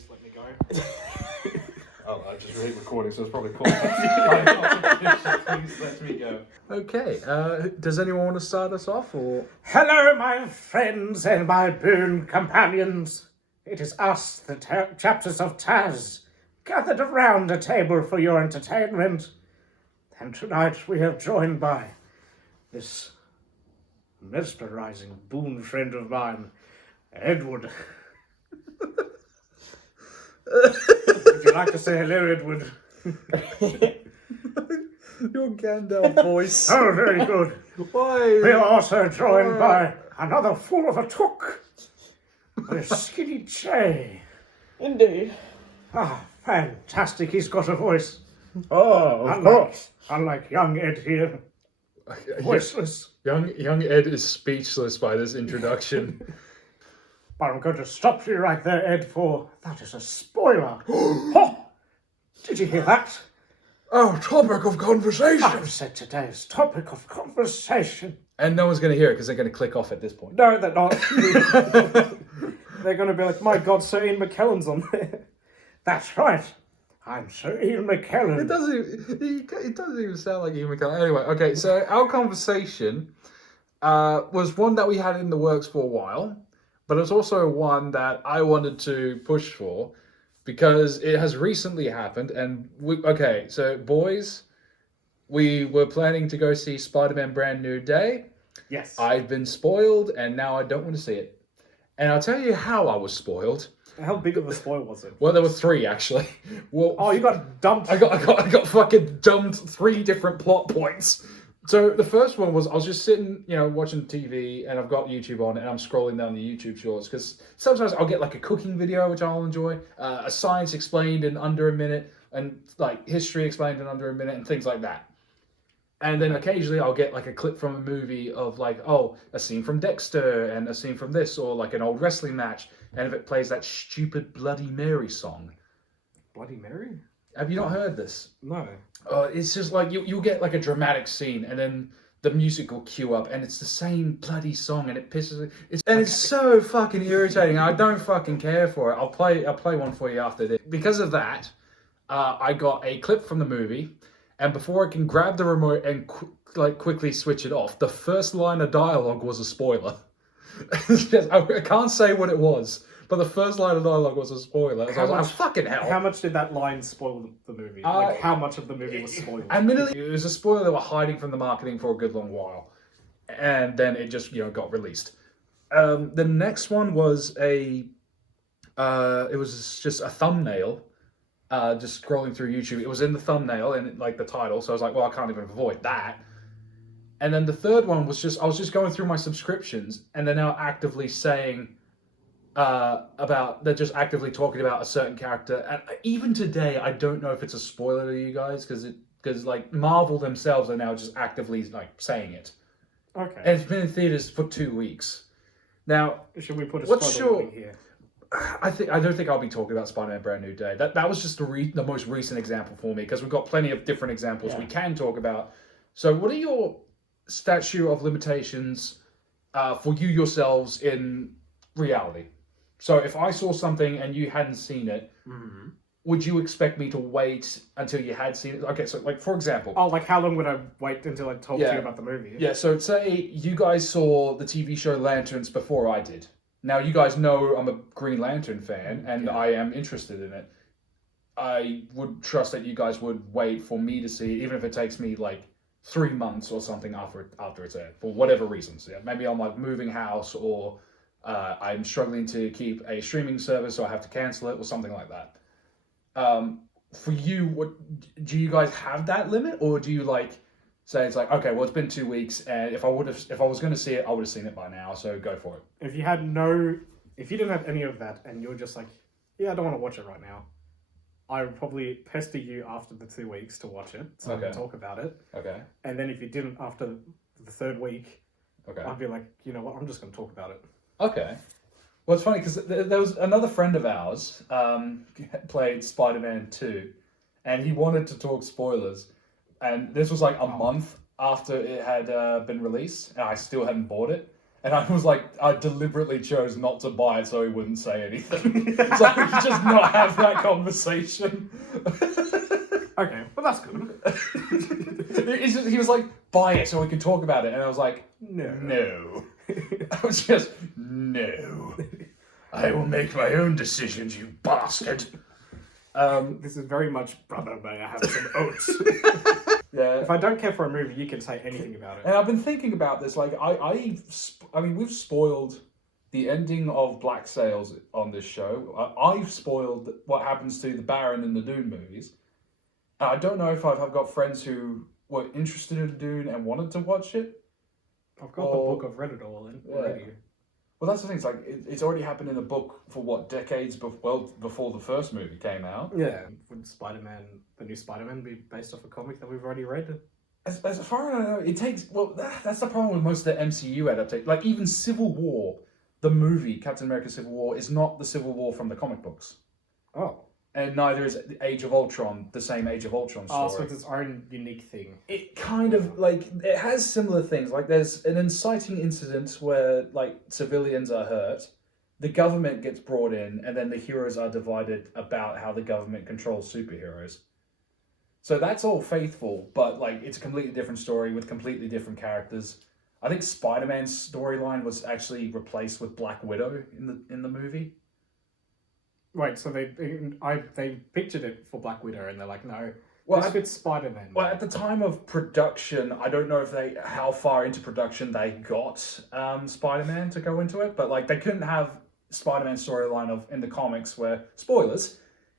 Please let me go. Oh, I just hit recording, so it's probably cool. Please let me go. Okay, does anyone want to start us off, or...? Hello, my friends and my boon companions. It is us, the chapters of Taz, gathered around a table for your entertainment. And tonight we are joined by this mesmerizing boon friend of mine, Edward. Would you like to say hello, Edward? Your Gandalf voice. Oh, very good. Why? We are also joined by another fool of a took, the Skinny J. Indeed. Ah, fantastic, he's got a voice. Oh, of course. Unlike young Ed here, voiceless. Young Ed is speechless by this introduction. But I'm going to stop you right there, Ed, for that is a spoiler. Oh, did you hear that? Oh, topic of conversation. I've said today's topic of conversation. And no one's going to hear it because they're going to click off at this point. No, they're not. They're going to be like, my God, Sir Ian McKellen's on there. That's right. I'm Sir Ian McKellen. It doesn't even sound like Ian McKellen. Anyway, okay, so our conversation was one that we had in the works for a while, but it was also one that I wanted to push for because it has recently happened. And so boys, we were planning to go see Spider-Man Brand New Day. Yes. I've been spoiled, and now I don't want to see it. And I'll tell you how I was spoiled. How big of a spoil was it? Well, there were 3 actually. Well, Oh, you got dumped. I got fucking dumped 3 different plot points. So the first one was I was just sitting, watching TV, and I've got YouTube on, and I'm scrolling down the YouTube shorts because sometimes I'll get like a cooking video which I'll enjoy, a science explained in under a minute, and like history explained in under a minute, and things like that. And then occasionally I'll get like a clip from a movie of like, a scene from Dexter and a scene from this, or like an old wrestling match, and if it plays that stupid Bloody Mary song. Bloody Mary? Have you not heard this? No. It's just like you'll get like a dramatic scene, and then the music will cue up, and it's the same bloody song, and it pisses me. It's so fucking irritating. I don't fucking care for it. I'll play one for you after this. Because of that, I got a clip from the movie, and before I can grab the remote and quickly switch it off, the first line of dialogue was a spoiler. I can't say what it was. But the first line of dialogue was a spoiler. So I was like, fucking hell. How much did that line spoil the movie? Like, how much of the movie was spoiled? Admittedly, it was a spoiler they were hiding from the marketing for a good long while. And then it just, got released. The next one was it was just a thumbnail, just scrolling through YouTube. It was in the thumbnail and like the title. So I was like, well, I can't even avoid that. And then the third one was I was just going through my subscriptions, and they're now actively saying... they're just actively talking about a certain character, and even today I don't know if it's a spoiler to you guys because like Marvel themselves are now just actively like saying it. Okay. And it's been in theaters for 2 weeks now. Should we put a what's spoiler your warning here? I don't think I'll be talking about Spider-Man Brand New Day. That was just the most recent example for me, because we've got plenty of different examples we can talk about. So what are your statute of limitations for you yourselves in reality? So if I saw something and you hadn't seen it, would you expect me to wait until you had seen it? Okay, so like for example... Oh, like how long would I wait until I told you about the movie? Yeah, so say you guys saw the TV show Lanterns before I did. Now you guys know I'm a Green Lantern fan and I am interested in it. I would trust that you guys would wait for me to see it, even if it takes me like 3 months or something after it's aired, for whatever reasons. Yeah, maybe I'm like moving house, or... I'm struggling to keep a streaming service, so I have to cancel it, or something like that. For you, do you guys have that limit, or do you like say it's like, okay, well, it's been 2 weeks, and if I was going to see it, I would have seen it by now, so go for it. If you didn't have any of that, and you're just like, yeah, I don't want to watch it right now, I would probably pester you after the 2 weeks to watch it, so we can talk about it. Okay. And then if you didn't after the 3rd week, okay, I'd be like, you know what, I'm just going to talk about it. Okay. Well, it's funny because there was another friend of ours played Spider-Man 2, and he wanted to talk spoilers. And this was like a month after it had been released, and I still hadn't bought it. And I was like, I deliberately chose not to buy it so he wouldn't say anything. So we could just not have that conversation. Okay, well that's good. He was like, buy it so we can talk about it. And I was like, No. no. I was just, no. I will make my own decisions, you bastard. This is very much, brother, may I have some oats? Yeah. If I don't care for a movie, you can say anything about it. And I've been thinking about this. Like, I mean, we've spoiled the ending of Black Sails on this show. I've spoiled what happens to the Baron in the Dune movies. I don't know if I've got friends who were interested in Dune and wanted to watch it. I've got the book, I've read it all in already. Well, that's the thing. It's like it's already happened in a book for what, decades before the first movie came out. Yeah. Would Spider-Man, the new Spider-Man, be based off a comic that we've already read? As far as I know, it takes... Well, that's the problem with most of the MCU adaptations. Like, even Civil War, the movie, Captain America Civil War, is not the Civil War from the comic books. Oh. And neither is Age of Ultron, the same Age of Ultron story. Oh, so it's its own unique thing. It kind of, like, it has similar things. Like, there's an inciting incident where, like, civilians are hurt, the government gets brought in, and then the heroes are divided about how the government controls superheroes. So that's all faithful, but, like, it's a completely different story with completely different characters. I think Spider-Man's storyline was actually replaced with Black Widow in the movie. Right, so they pictured it for Black Widow, and they're like, no, Well, this fits Spider-Man. Well, at the time of production, I don't know how far into production they got Spider-Man to go into it, but like they couldn't have Spider-Man's storyline in the comics where, spoilers,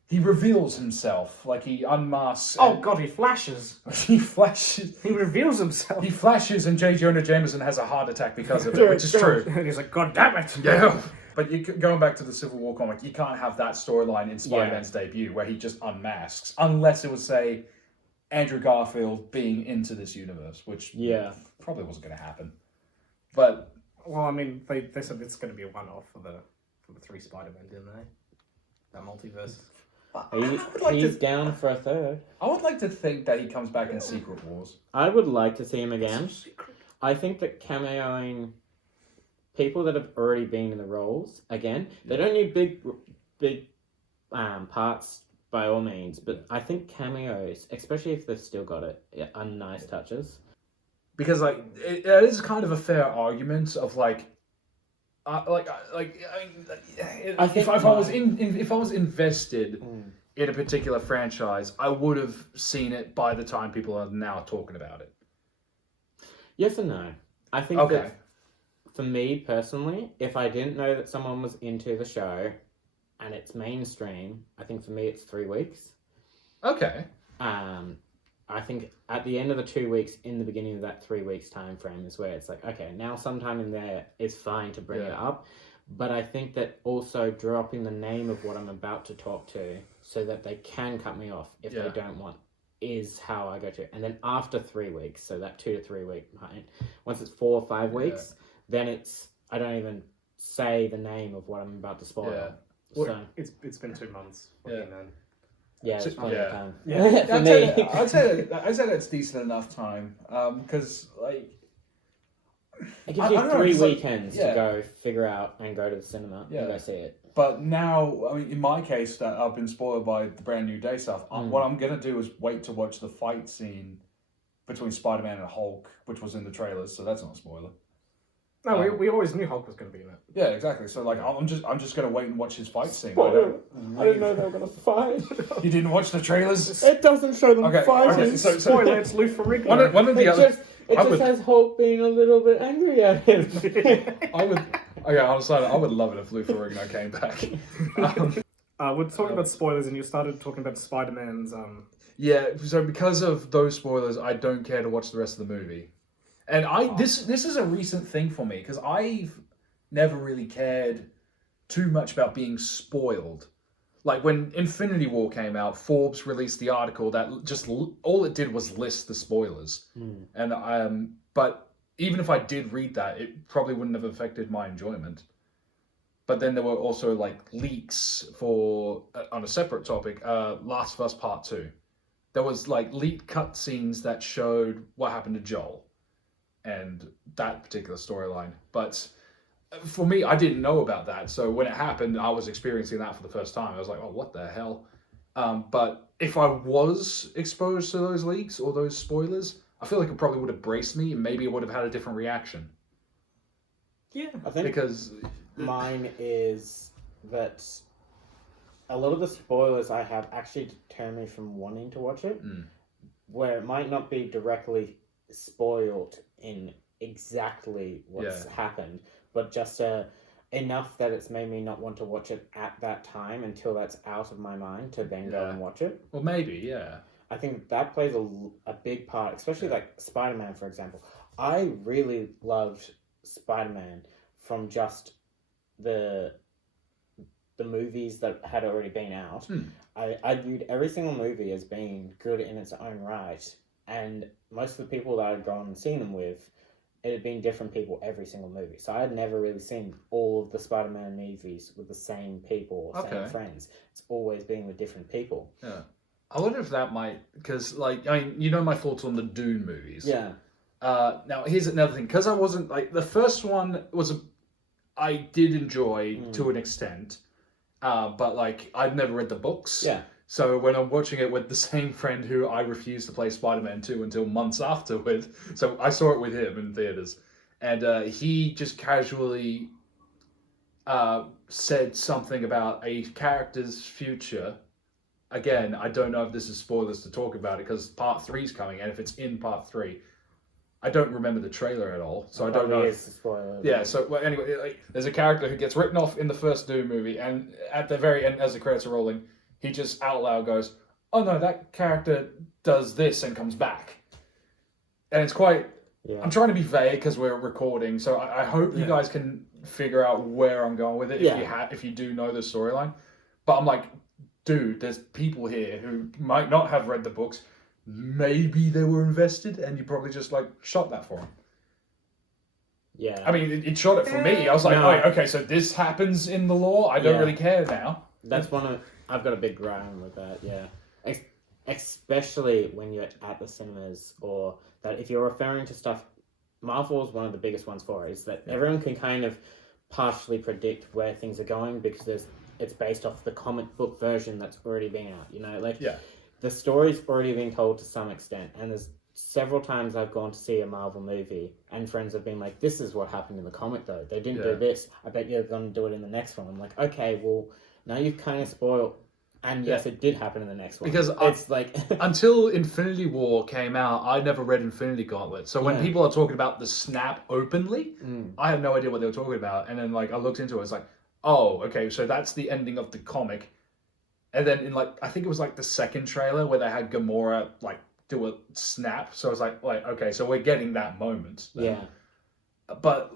he reveals himself, like he unmasks. Oh god, he flashes. He flashes. He reveals himself. He flashes, and J. Jonah Jameson has a heart attack because of it, which is true. And he's like, god damn it. Yeah. But going back to the Civil War comic, you can't have that storyline in Spider-Man's debut where he just unmasks, unless it was, say, Andrew Garfield being into this universe, which probably wasn't going to happen. But well, I mean, they said it's going to be a one-off for the three Spider-Men, didn't they? That multiverse. He's down for a third. I would like to think that he comes back in Secret Wars. I would like to see him again. I think that cameoing people that have already been in the roles again, they don't need big parts by all means, but I think cameos, especially if they've still got it, are nice touches. Because like it is kind of a fair argument of like. If I was invested in a particular franchise, I would have seen it by the time people are now talking about it. Yes and no. I think that for me personally, if I didn't know that someone was into the show and it's mainstream, I think for me it's 3 weeks. Okay. I think at the end of the 2 weeks, in the beginning of that 3 weeks time frame is where it's like, okay, now sometime in there is fine to bring it up. But I think that also dropping the name of what I'm about to talk to so that they can cut me off if they don't want is how I go to. And then after 3 weeks, so that 2 to 3 week point, once it's 4 or 5 weeks, then I don't even say the name of what I'm about to spoil. Yeah. Well, so it's been 2 months. What do you know? yeah, it's plenty of time. Yeah. For me. I'd say that's decent enough time because like It gives you 3 weekends like, to go figure out and go to the cinema and go see it. But now, I mean, in my case, that I've been spoiled by the Brand New Day stuff. What I'm gonna do is wait to watch the fight scene between Spider-Man and Hulk, which was in the trailers, so that's not a spoiler. No, we always knew Hulk was going to be in it. Yeah, exactly. So like, I'm just gonna wait and watch his fight scene. I didn't know they were gonna fight. You didn't watch the trailers? It doesn't show them fighting. Okay, so Spoiler, it's Lou Ferrigno. one of the other. It just has Hulk being a little bit angry at him. I would love it if Lou Ferrigno came back. We're talking about spoilers, and you started talking about Spider-Man's. Yeah, so because of those spoilers, I don't care to watch the rest of the movie. And this is a recent thing for me because I've never really cared too much about being spoiled. Like when Infinity War came out, Forbes released the article that just all it did was list the spoilers. And but even if I did read that, it probably wouldn't have affected my enjoyment. But then there were also like leaks for on a separate topic, Last of Us Part 2. There was like leaked cutscenes that showed what happened to Joel. and that particular storyline. But for me, I didn't know about that. So when it happened, I was experiencing that for the first time. I was like, oh, what the hell? But if I was exposed to those leaks or those spoilers, I feel like it probably would have braced me and maybe it would have had a different reaction. Yeah, I think Because mine is that a lot of the spoilers I have actually deter me from wanting to watch it, where it might not be directly spoiled in exactly what's happened, but just enough that it's made me not want to watch it at that time until that's out of my mind to then go and watch it. Well, maybe, yeah. I think that plays a big part, especially like Spider-Man, for example. I really loved Spider-Man from just the movies that had already been out. I viewed every single movie as being good in its own right, and most of the people that I'd gone and seen them with, it had been different people every single movie. So I had never really seen all of the Spider-Man movies with the same people or same friends. It's always been with different people. Yeah. I wonder if that might, because, like, I mean, you know my thoughts on the Dune movies. Yeah. Now, here's another thing. Because I wasn't, like, the first one I did enjoy to an extent, but, like, I'd never read the books. Yeah. So when I'm watching it with the same friend who I refused to play Spider-Man 2 until months afterward, so I saw it with him in theaters, and he just casually said something about a character's future. Again, I don't know if this is spoilers to talk about it because part 3's coming, and if it's in part 3, I don't remember the trailer at all, so I don't know. It's a spoiler. Yeah, so well, anyway, like, there's a character who gets written off in the first Doom movie, and at the very end, as the credits are rolling, he just out loud goes, "Oh no, that character does this and comes back," and it's quite. Yeah. I'm trying to be vague because we're recording, so I hope you guys can figure out where I'm going with it if you do know the storyline. But I'm like, dude, there's people here who might not have read the books. Maybe they were invested, and you probably just like shot that for them. Yeah. I mean, it shot it for me. I was like, oh, okay, so this happens in the law. I don't really care now. That's I've got a big ground with that. Yeah. Especially when you're at the cinemas, or that if you're referring to stuff, Marvel is one of the biggest ones for it, is that everyone can kind of partially predict where things are going because it's based off the comic book version that's already been out, you know, like the story's already been told to some extent, and there's several times I've gone to see a Marvel movie and friends have been like, this is what happened in the comic though, they didn't do this, I bet you're going to do it in the next one. I'm like, okay, well now you've kind of spoiled. And yes, it did happen in the next one. Because it's like until Infinity War came out, I never read Infinity Gauntlet. So when people are talking about the snap openly, I had no idea what they were talking about. And then like I looked into it, it's like, oh, okay, so that's the ending of the comic. And then in like I think it was like the second trailer where they had Gamora like do a snap. So I was like, okay, so we're getting that moment. Then. Yeah. But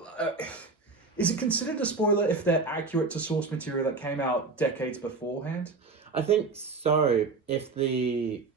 is it considered a spoiler if they're accurate to source material that came out decades beforehand? I think so, if the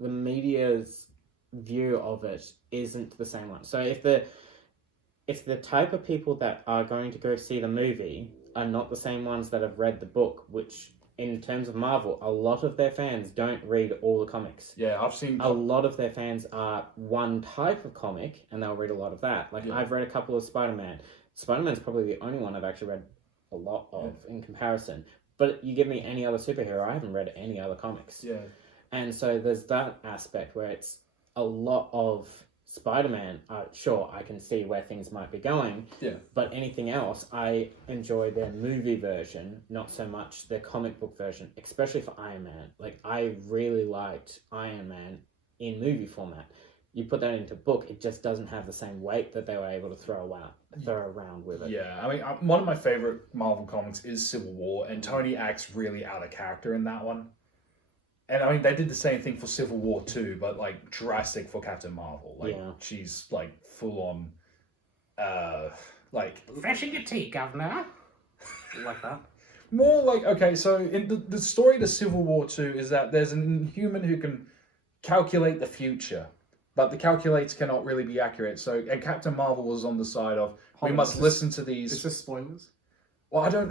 media's view of it isn't the same one. So if the type of people that are going to go see the movie are not the same ones that have read the book, which in terms of Marvel, a lot of their fans don't read all the comics. Yeah, I've seen a lot of their fans are one type of comic and they'll read a lot of that. Like I've read a couple of Spider-Man. Spider-Man's probably the only one I've actually read a lot of in comparison. But you give me any other superhero, I haven't read any other comics. Yeah. And so there's that aspect where it's a lot of Spider-Man. Sure, I can see where things might be going. Yeah. But anything else, I enjoy their movie version, not so much their comic book version, especially for Iron Man. Like, I really liked Iron Man in movie format. You put that into book, it just doesn't have the same weight that they were able to throw around with it. Yeah, I mean, one of my favorite Marvel comics is Civil War, and Tony acts really out of character in that one. And I mean, they did the same thing for Civil War 2, but like drastic for Captain Marvel. Like she's like full on, like brushing your teeth, Governor. Like that. More like, okay, so in the story to Civil War 2 is that there's an Inhuman who can calculate the future. But the calculates cannot really be accurate. So, and Captain Marvel was on the side of we must listen to these. Is this spoilers? Well, I don't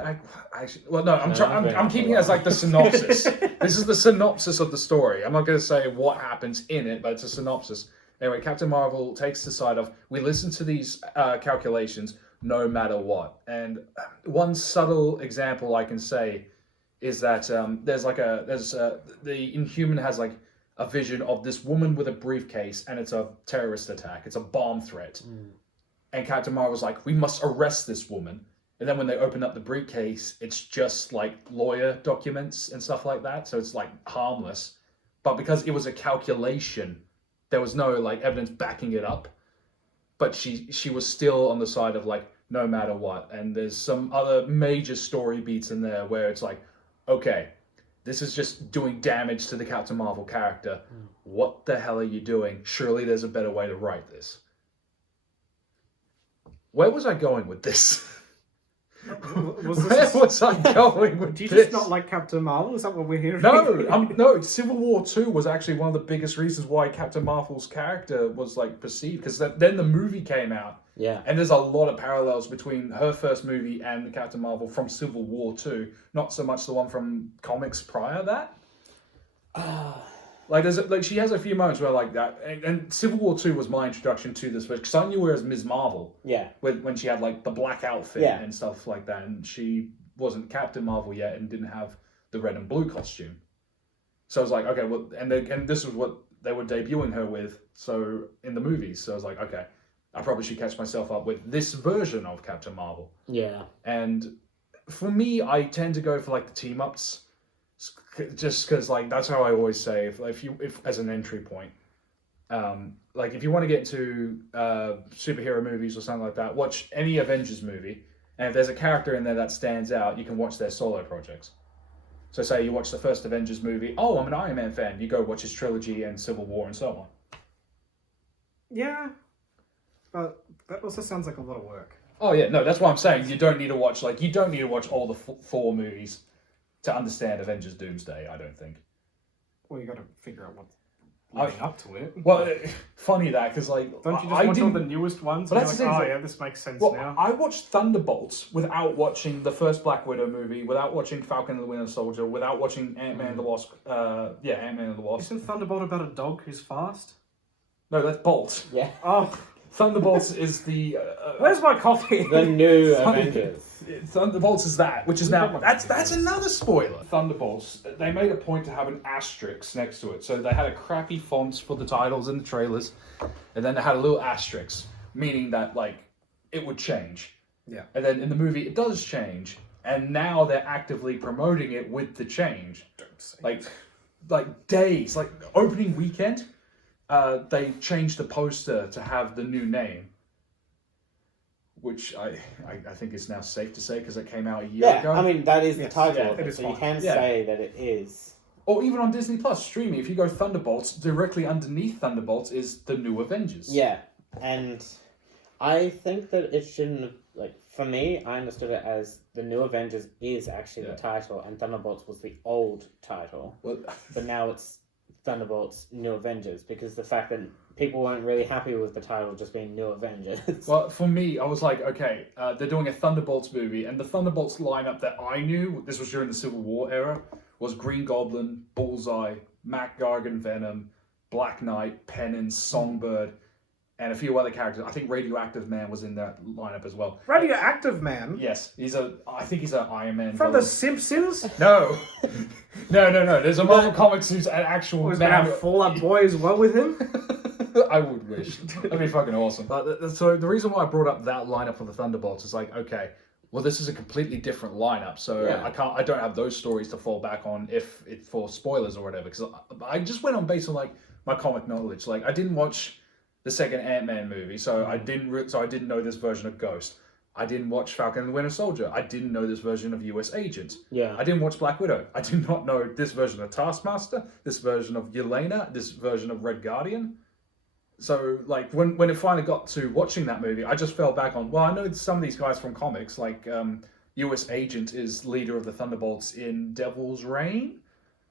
actually. Well, no, I'm keeping it as like the synopsis. This is the synopsis of the story. I'm not going to say what happens in it, but it's a synopsis. Anyway, Captain Marvel takes the side of, we listen to these calculations no matter what. And one subtle example I can say is that the Inhuman has like a vision of this woman with a briefcase, and it's a terrorist attack. It's a bomb threat. And Captain Marvel's like, we must arrest this woman. And then when they open up the briefcase, it's just like lawyer documents and stuff like that. So it's like harmless. But because it was a calculation, there was no like evidence backing it up. But she was still on the side of like, no matter what. And there's some other major story beats in there where it's like, okay, this is just doing damage to the Captain Marvel character. What the hell are you doing? Surely there's a better way to write this. Where was I going with this? Where was I going with this? Do you just not like Captain Marvel? Is that what we're hearing? No, Civil War 2 was actually one of the biggest reasons why Captain Marvel's character was like perceived, because then the movie came out. Yeah. And there's a lot of parallels between her first movie and Captain Marvel from Civil War 2. Not so much the one from comics prior to that. Like she has a few moments where like that, and Civil War 2 was my introduction to this, because I knew her as Ms. Marvel. Yeah. When she had like the black outfit and stuff like that, and she wasn't Captain Marvel yet and didn't have the red and blue costume. So I was like, okay, well, and this was what they were debuting her with. So in the movies, so I was like, okay, I probably should catch myself up with this version of Captain Marvel. Yeah. And for me, I tend to go for like the team ups, just because like that's how I always say if as an entry point. Like if you want to get into superhero movies or something like that, watch any Avengers movie, and if there's a character in there that stands out, you can watch their solo projects. So say you watch the first Avengers movie, oh, I'm an Iron Man fan, you go watch his trilogy and Civil War and so on. Yeah, but that also sounds like a lot of work. Oh yeah, no, that's what I'm saying. You don't need to watch all the four movies to understand Avengers Doomsday, I don't think. Well, you got to figure out what's leading up to it. Well, funny that, because like... Don't you just watch all the newest ones? But And that's you're the like, thing, oh yeah, this makes sense Well, now. I watched Thunderbolts without watching the first Black Widow movie, without watching Falcon and the Winter Soldier, without watching Ant-Man and the Wasp. Ant-Man and the Wasp. Isn't Thunderbolt about a dog who's fast? No, that's Bolt. Yeah. Oh, Thunderbolts is the... where's my coffee? The new Avengers. Thunderbolts is that, which is now... That's another spoiler. Thunderbolts, they made a point to have an asterisk next to it. So they had a crappy font for the titles and the trailers, and then they had a little asterisk, meaning that, like, it would change. Yeah. And then in the movie, it does change, and now they're actively promoting it with the change. Don't say. Like days, like opening weekend, they changed the poster to have the new name, which I think is now safe to say because it came out a year ago. I mean, that is the title yeah, of it it, is so you fine. can Yeah. say that it is. Or even on Disney Plus streaming, if you go Thunderbolts, directly underneath Thunderbolts is the New Avengers. Yeah, and I think that it shouldn't have, like, for me, I understood it as the New Avengers is actually the title, and Thunderbolts was the old title. Well, But now it's Thunderbolts New Avengers, because the fact that people weren't really happy with the title just being New Avengers. well, for me, I was like, okay, they're doing a Thunderbolts movie, and the Thunderbolts lineup that I knew, this was during the Civil War era, was Green Goblin, Bullseye, Mac Gargan, Venom, Black Knight, Penance, Songbird, and a few other characters. I think Radioactive Man was in that lineup as well. Radioactive Man? Yes, I think he's an Iron Man. From villain. The Simpsons? No. No. There's a Marvel Comics who's an actual Was going to have Fall Out Boy as well with him? I would wish. That'd be fucking awesome. But so the reason why I brought up that lineup for the Thunderbolts is like, okay, well, this is a completely different lineup, so Yeah. I don't have those stories to fall back on if it's for spoilers or whatever. Because I just went on based on like my comic knowledge. Like I didn't watch the second Ant-Man movie, so I didn't know this version of Ghost. I didn't watch Falcon and the Winter Soldier. I didn't know this version of US Agent. Yeah. I didn't watch Black Widow. I did not know this version of Taskmaster, this version of Yelena, this version of Red Guardian. So, like, when it finally got to watching that movie, I just fell back on, well, I know some of these guys from comics, like US Agent is leader of the Thunderbolts in Devil's Reign,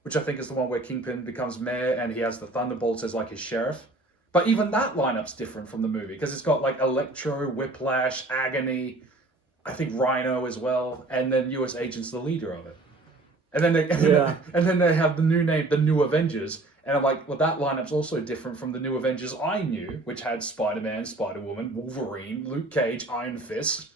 which I think is the one where Kingpin becomes mayor and he has the Thunderbolts as, like, his sheriff. But even that lineup's different from the movie, because it's got, like, Electro, Whiplash, Agony, I think Rhino as well, and then US Agent's the leader of it. And then they have the new name, the New Avengers, And I'm like, well, that lineup's also different from the new Avengers I knew, which had Spider-Man, Spider-Woman, Wolverine, Luke Cage, Iron Fist.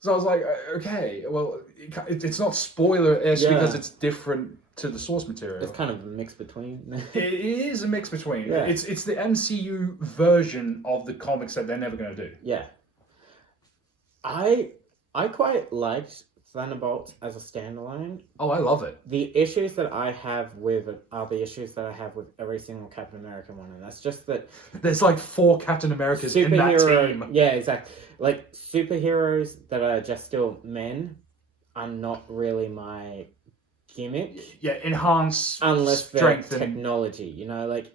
So I was like, okay, well, it's not spoiler-esque because it's different to the source material. It's kind of a mix between. It is a mix between. Yeah. It's the MCU version of the comics that they're never going to do. Yeah. I quite liked Thunderbolts as a standalone. Oh, I love it. The issues that I have with it are the issues that I have with every single Captain American one, and that's just that There's like 4 Captain Americas in that team. Yeah, exactly. Like superheroes that are just still men are not really my gimmick. Yeah, enhance Unless strength they're and technology, you know, like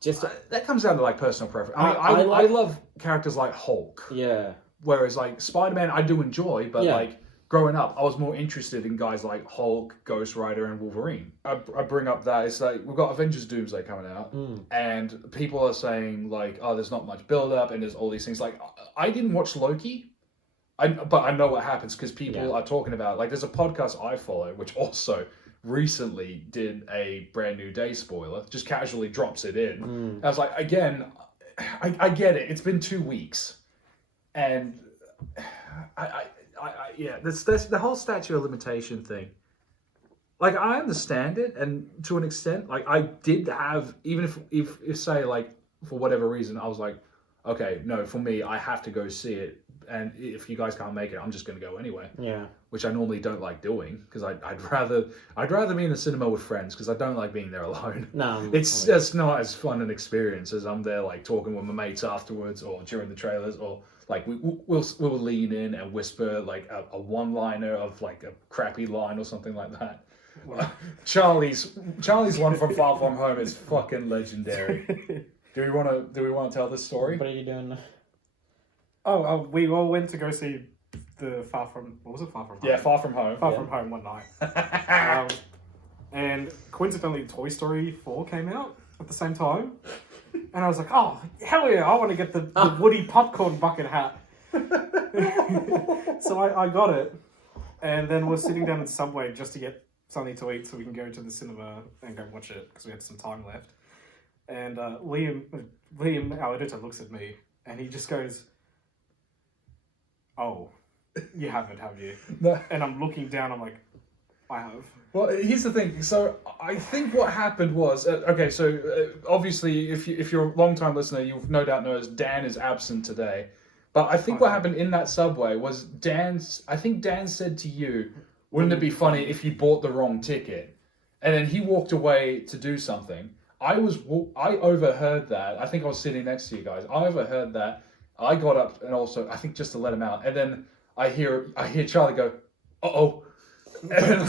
just that comes down to like personal preference. I mean, I I love characters like Hulk. yeah. Whereas like Spider-Man, I do enjoy, but like growing up, I was more interested in guys like Hulk, Ghost Rider, and Wolverine. I bring up that it's like we've got Avengers Doomsday coming out, and people are saying like, oh, there's not much build-up, and there's all these things. Like, I didn't watch Loki, but I know what happens because people are talking about. Like, there's a podcast I follow which also recently did a Brand New Day spoiler, just casually drops it in. I was like, again, I get it. It's been 2 weeks, and yeah, that's the whole statute of limitation thing. Like, I understand it, and to an extent, like, I did have, even if say, like, for whatever reason, I was like, okay, no, for me, I have to go see it, and if you guys can't make it, I'm just going to go anyway. Yeah. Which I normally don't like doing, because I'd rather be in the cinema with friends, because I don't like being there alone. No. It's just not as fun an experience as I'm there, like, talking with my mates afterwards, or during the trailers, or like we'll lean in and whisper like a one-liner of like a crappy line or something like that. Charlie's one from Far From Home is fucking legendary. Do we want to tell this story? What are you doing? Oh, we all went to go see the Far From Home? Yeah, Far From Home. Far From Home one night. And coincidentally, Toy Story 4 came out at the same time. And I was like, oh, hell yeah, I want to get the Woody popcorn bucket hat. So I got it. And then we're sitting down in Subway just to get something to eat so we can go to the cinema and go watch it because we had some time left. And Liam, our editor, looks at me and he just goes, oh, you haven't, have you? No. And I'm looking down, I'm like, I have. Well, here's the thing. So I think what happened was obviously if you're a long-time listener, you've no doubt noticed Dan is absent today. But I think what happened in that Subway was I think Dan said to you, wouldn't it be funny if you bought the wrong ticket? And then he walked away to do something. I overheard that. I think I was sitting next to you guys. I overheard that. I got up and also, I think just to let him out. And then I hear Charlie go, uh-oh. And then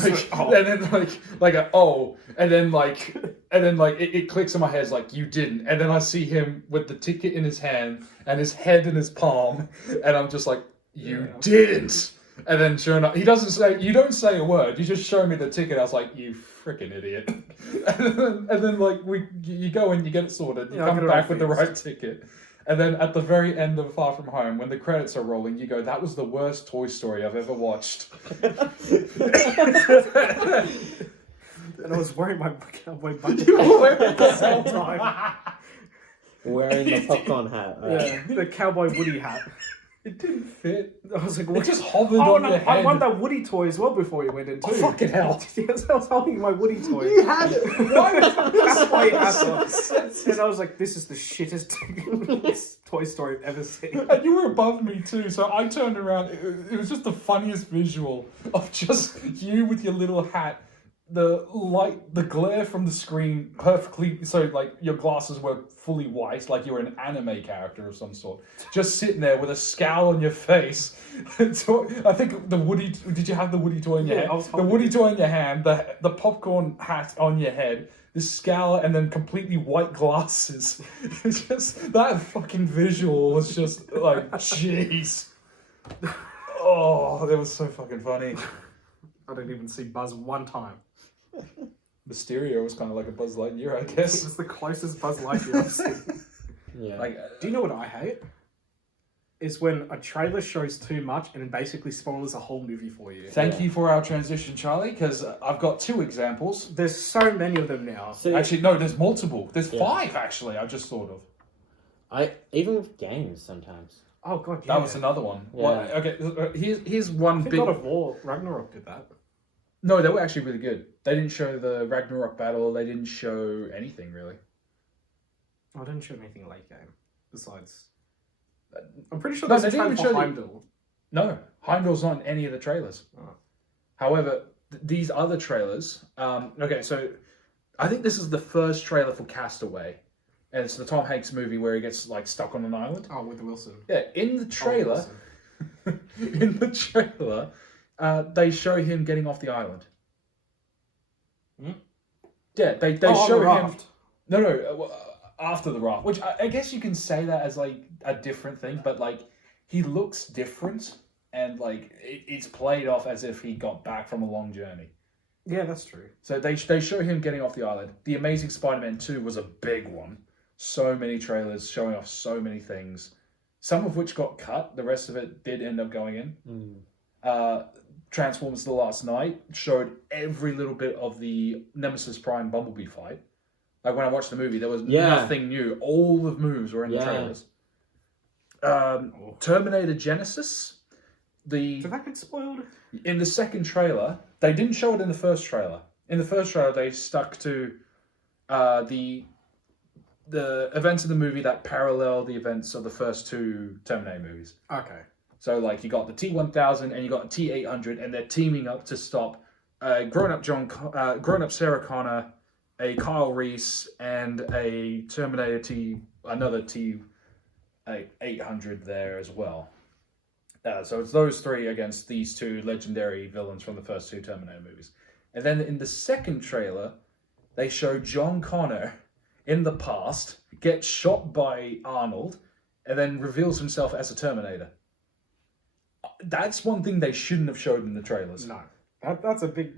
it clicks in my head, it's like, you didn't. And then I see him with the ticket in his hand and his head in his palm, and I'm just like, you didn't. And then sure enough, you don't say a word, you just show me the ticket. I was like, you freaking idiot. and then like you go in, you get it sorted, you come back with the right ticket. And then at the very end of Far From Home, when the credits are rolling, you go, that was the worst Toy Story I've ever watched. And I was wearing my cowboy bucket You were wearing at the same time. Wearing the popcorn hat. Right? Yeah, the cowboy Woody hat. It didn't fit. I was like, It what? just hovered Oh on no, your head. I won that Woody toy as well before you went in too. Oh, fucking hell. Yes, I was holding my Woody toy. You had it. Why Why hat on. was And I was like, this is the shittest Toy Story I've ever seen. And you were above me too, so I turned around. It was just the funniest visual of just you with your little hat. The light, the glare from the screen perfectly, so like your glasses were fully white, like you were an anime character of some sort. Just sitting there with a scowl on your face. So, I think the Woody, did you have the Woody toy in your Yeah, hand? I was The holding Woody it. toy in your hand, the popcorn hat on your head, the scowl, and then completely white glasses. It's just, that fucking visual was just like, jeez. Oh, that was so fucking funny. I didn't even see Buzz one time. Mysterio was kind of like a Buzz Lightyear, I It guess. was the closest Buzz Lightyear I've seen. Yeah. Like, Do you know what I hate? is when a trailer shows too much and it basically spoils a whole movie for you. Thank you for our transition, Charlie, because I've got 2 examples. There's so many of them now. So Actually, no, there's multiple. There's 5, actually, I just thought of. even with games sometimes. Oh god, yeah. That was another one. Yeah. Well, okay, here's one I think big... God of War Ragnarok did that. No, they were actually really good. They didn't show the Ragnarok battle. They didn't show anything, really. I didn't show anything late game besides. I'm pretty sure No, there's they a didn't trailer even for show Heimdall. No, Heimdall's not in any of the trailers. Oh. However, these other trailers... okay, so I think this is the first trailer for Castaway. And it's the Tom Hanks movie where he gets, like, stuck on an island. Oh, with Wilson. Yeah, in the trailer... Wilson. in the trailer, they show him getting off the island. Hmm? Yeah, they on show the him. raft. No, after the raft, which I guess you can say that as like a different thing, but like he looks different, and like it's played off as if he got back from a long journey. Yeah, that's true. So they show him getting off the island. The Amazing Spider-Man 2 was a big one. So many trailers showing off so many things, some of which got cut. The rest of it did end up going in. Transformers: The Last Night showed every little bit of the Nemesis Prime Bumblebee fight. Like when I watched the movie, there was nothing new. All the moves were in the trailers. Terminator Genesis. Did that get spoiled? In the second trailer, they didn't show it in the first trailer. In the first trailer, they stuck to the events of the movie that parallel the events of the first 2 Terminator movies. Okay. So, like, you got the T-1000 and you got the T-800, and they're teaming up to stop grown-up Sarah Connor, a Kyle Reese, and a Terminator another T-800 there as well. So it's those 3 against these 2 legendary villains from the first 2 Terminator movies. And then in the second trailer, they show John Connor in the past get shot by Arnold and then reveals himself as a Terminator. That's one thing they shouldn't have showed in the trailers. No. That's a big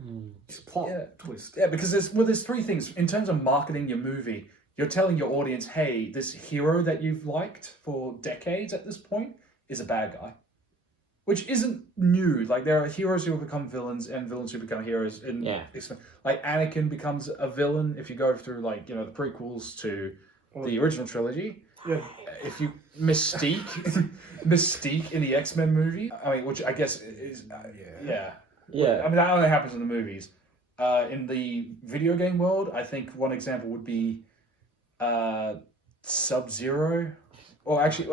plot twist. Yeah, because there's 3 things. In terms of marketing your movie, you're telling your audience, hey, this hero that you've liked for decades at this point is a bad guy. Which isn't new. Like, there are heroes who become villains and villains who become heroes. Like, Anakin becomes a villain if you go through, like, the prequels to the original trilogy. Yeah. If you... Mystique in the X-Men movie. I mean, which I guess is... Yeah. I mean, that only happens in the movies. In the video game world, I think one example would be Sub-Zero. Or actually...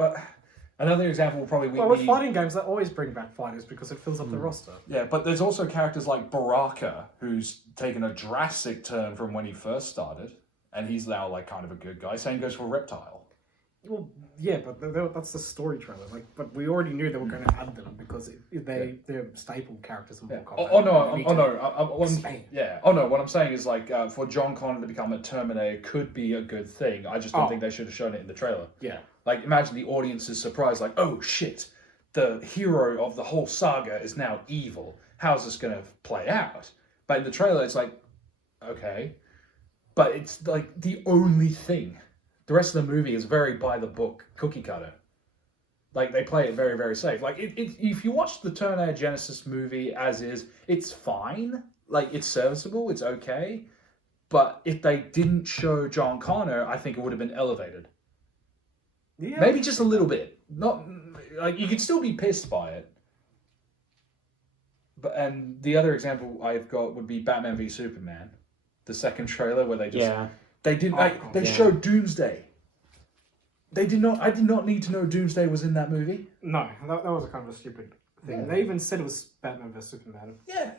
another example will probably be... Well, with fighting games, they always bring back fighters because it fills up the roster. Yeah, but there's also characters like Baraka, who's taken a drastic turn from when he first started, and he's now, like, kind of a good guy. Same goes for Reptile. Well, yeah, but that's the story trailer. Like, but we already knew they were going to add them because they're staple characters in Mortal Kombat. What I'm saying is, like, for John Connor to become a Terminator could be a good thing. I just don't think they should have shown it in the trailer. Yeah. Like, imagine the audience's surprise, like, oh shit, the hero of the whole saga is now evil. How's this going to play out? But in the trailer, it's like, okay. But it's, like, the only thing. The rest of the movie is very by-the-book cookie cutter. Like, they play it very, very safe. Like, if you watch the Terminator Genesis movie as is, it's fine. Like, it's serviceable, it's okay. But if they didn't show John Connor, I think it would have been elevated. Yeah. Maybe just a little bit. Not like you could still be pissed by it. And the other example I've got would be Batman v Superman, the second trailer where they showed Doomsday. They did not. I did not need to know Doomsday was in that movie. No, that was a kind of a stupid thing. Yeah. They even said it was Batman vs Superman. Yeah.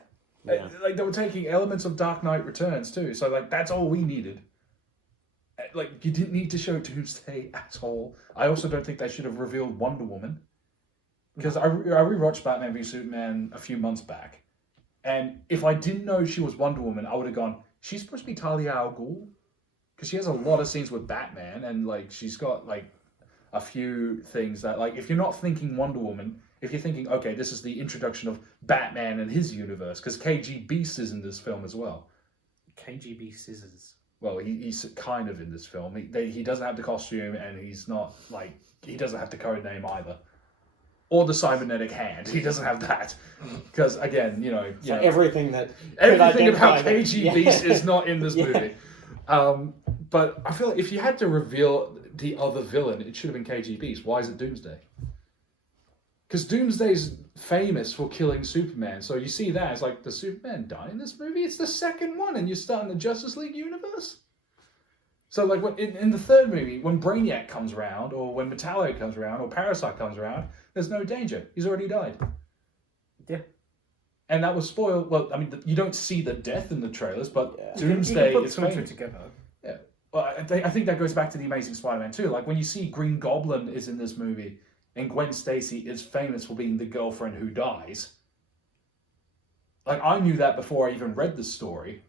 Like they were taking elements of Dark Knight Returns too. So like that's all we needed. Like, you didn't need to show Doomsday at all. I also don't think they should have revealed Wonder Woman. Because I rewatched Batman v Superman a few months back. And if I didn't know she was Wonder Woman, I would have gone, she's supposed to be Talia al Ghul? Because she has a lot of scenes with Batman, and, like, she's got, like, a few things that, like, if you're not thinking Wonder Woman, if you're thinking, okay, this is the introduction of Batman and his universe, because KG Beast is in this film as well. KGB Scissors. Well, he's kind of in this film. He doesn't have the costume, and he's not, like, he doesn't have the code name either. or the cybernetic hand. He doesn't have that because again, So everything that everything could about identify that- KG yeah. Beast is not in this Yeah. movie. But I feel like if you had to reveal the other villain, it should have been KG Beast. Why is it Doomsday? Because Doomsday's famous for killing Superman, so you see that, it's like, does Superman die in this movie? It's the second one, and you're starting the Justice League universe? So, like, in the third movie, when Brainiac comes around, or when Metallo comes around, or Parasite comes around, there's no danger. He's already died. Yeah. And that was spoiled. Well, I mean, you don't see the death in the trailers, but Yeah. Doomsday you can put is two and two famous. together. Yeah. Well, I think that goes back to the Amazing Spider-Man too. Like, when you see Green Goblin is in this movie, and Gwen Stacy is famous for being the girlfriend who dies. Like, I knew that before I even read the story.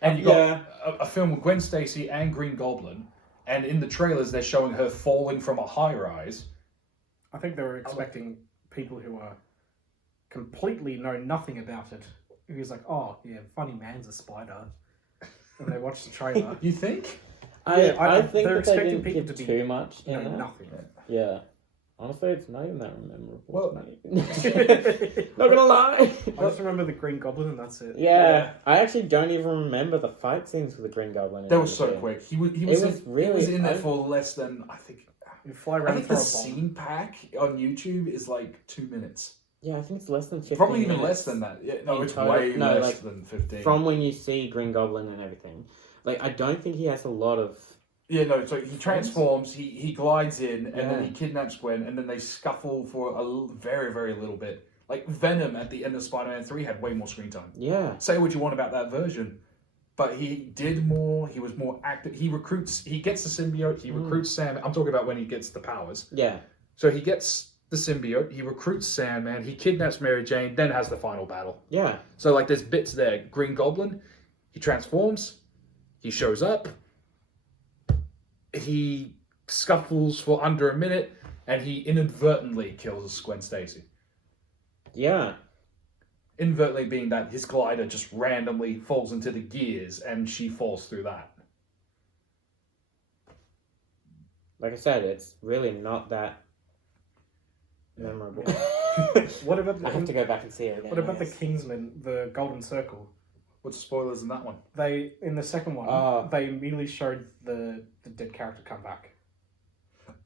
And you got a film with Gwen Stacy and Green Goblin, and in the trailers they're showing her falling from a high-rise. I think they were expecting people who are completely know nothing about it. Who's like, oh yeah, funny man's a spider, and they watch the trailer. You think? I think they're that they expecting didn't people give to be too much in know that. nothing. Yeah. Honestly, it's not even that memorable. Well- Not gonna lie. I just remember the Green Goblin, and that's it. Yeah, I actually don't even remember the fight scenes with the Green Goblin. in That was so movie. quick. He was was he was in there really- for less than, I think. You fly I around think through the a bomb. scene pack on YouTube is like 2 minutes. Yeah, I think it's less than 15 Probably even minutes less than that. Yeah, no, in it's total. way No, less like, than 15. From when you see Green Goblin and everything. Like, I don't think he has a lot of... Yeah, no, so he transforms, he glides in, and then Yeah. he kidnaps Gwen, and then they scuffle for very, very little bit. Like, Venom at the end of Spider-Man 3 had way more screen time. Yeah. Say what you want about that version, but he did more, he was more active. He gets the symbiote, he recruits Sam. I'm talking about when he gets the powers. Yeah. So he gets the symbiote, he recruits Sandman, he kidnaps Mary Jane, then has the final battle. Yeah. So, like, there's bits there. Green Goblin, he transforms, he shows up, he scuffles for under a minute, and he inadvertently kills Gwen Stacy. Yeah. Inadvertently being that his glider just randomly falls into the gears, and she falls through that. Like I said, it's really not that memorable. What about I have to the go back and see it again. What about I the guess. Kingsman, the Golden Circle? What's the spoilers in that one? They in the second one, Ah. they immediately showed the dead character come back.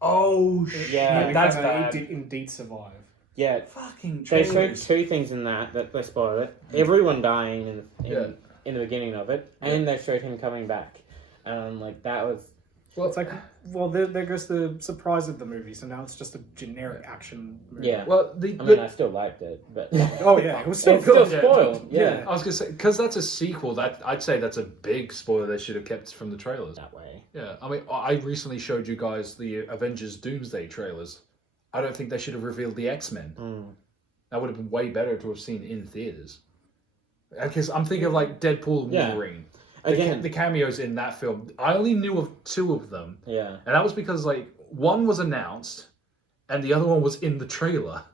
Oh, shit, Yeah. They that's found out bad. He did indeed survive. Yeah, Fucking they showed trailers. two things in that they spoiled it. Everyone dying Yeah. in the beginning of it, and they showed him coming back. And like that was Well, it's like, well, there goes the surprise of the movie. So now it's just a generic action movie. yeah. Well, I mean, I still liked it, but Oh yeah, it was still it's still good. spoiled. Yeah. Yeah, I was gonna say, because that's a sequel. That I'd say that's a big spoiler they should have kept from the trailers. that way. Yeah, I mean, I recently showed you guys the Avengers Doomsday trailers. I don't think they should have revealed the X-Men. Mm. That would have been way better to have seen in theaters. Because I'm thinking of like Deadpool and Yeah. Wolverine. Again, The cameos in that film. I only knew of 2 of them. yeah, And that was because, like, one was announced, and the other one was in the trailer.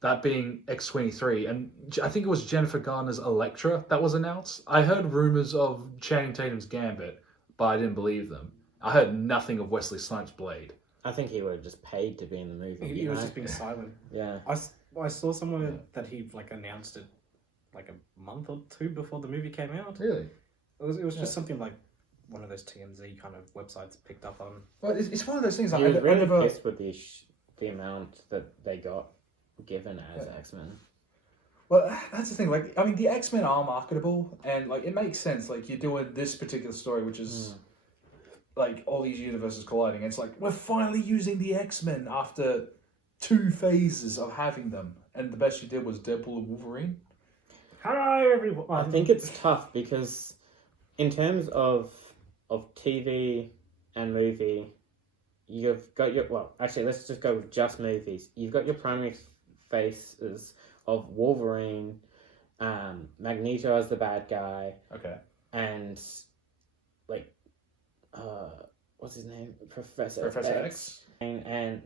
That being X-23. And I think it was Jennifer Garner's Elektra that was announced. I heard rumors of Channing Tatum's Gambit, but I didn't believe them. I heard nothing of Wesley Snipes' Blade. I think he would have just paid to be in the movie. He you was know? just being silent. Yeah, I saw somewhere that he like announced it like a month or 2 before the movie came out. Really? It was Yeah. just something like one of those TMZ kind of websites picked up on. Well, it's one of those things. he I was really never. pissed with the amount that they got given as X-Men. Well, that's the thing. Like, I mean, the X-Men are marketable, and like it makes sense. Like, you're doing this particular story, which is like all these universes colliding. It's like we're finally using the X-Men after 2 phases of having them, and the best you did was Deadpool and Wolverine. Hello everyone. I think it's tough because, in terms of TV and movie, you've got your actually let's just go with just movies. You've got your primary faces of Wolverine, Magneto as the bad guy, Okay. and like what's his name, Professor X. and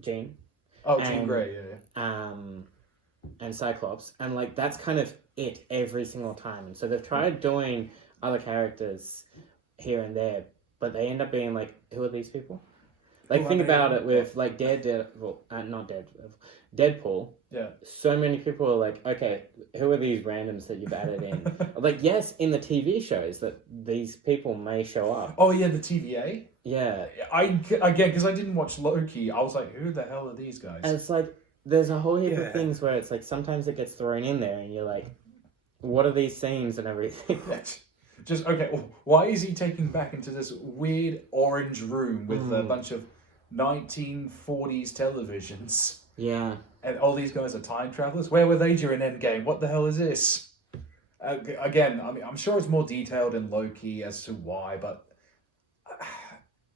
Jean. Oh, Jean And- Grey. Yeah. And Cyclops, and like that's kind of it every single time. And so they've tried doing other characters here and there, but they end up being like, who are these people? Like, Well, think I mean, about it with, like, not Deadpool. Yeah. So many people are like, okay, who are these randoms that you've added in? Like, yes, in the TV shows that these people may show up. Oh yeah, the TVA. Yeah. Again, because I didn't watch Loki, I was like, who the hell are these guys? And it's like, there's a whole heap Yeah. of things where it's like, sometimes it gets thrown in there and you're like, what are these scenes and everything? Just okay. Why is he taking back into this weird orange room with a bunch of 1940s televisions? Yeah. And all these guys are time travelers. Where were they during Endgame? What the hell is this? Again, I mean, I'm sure it's more detailed in Loki as to why, but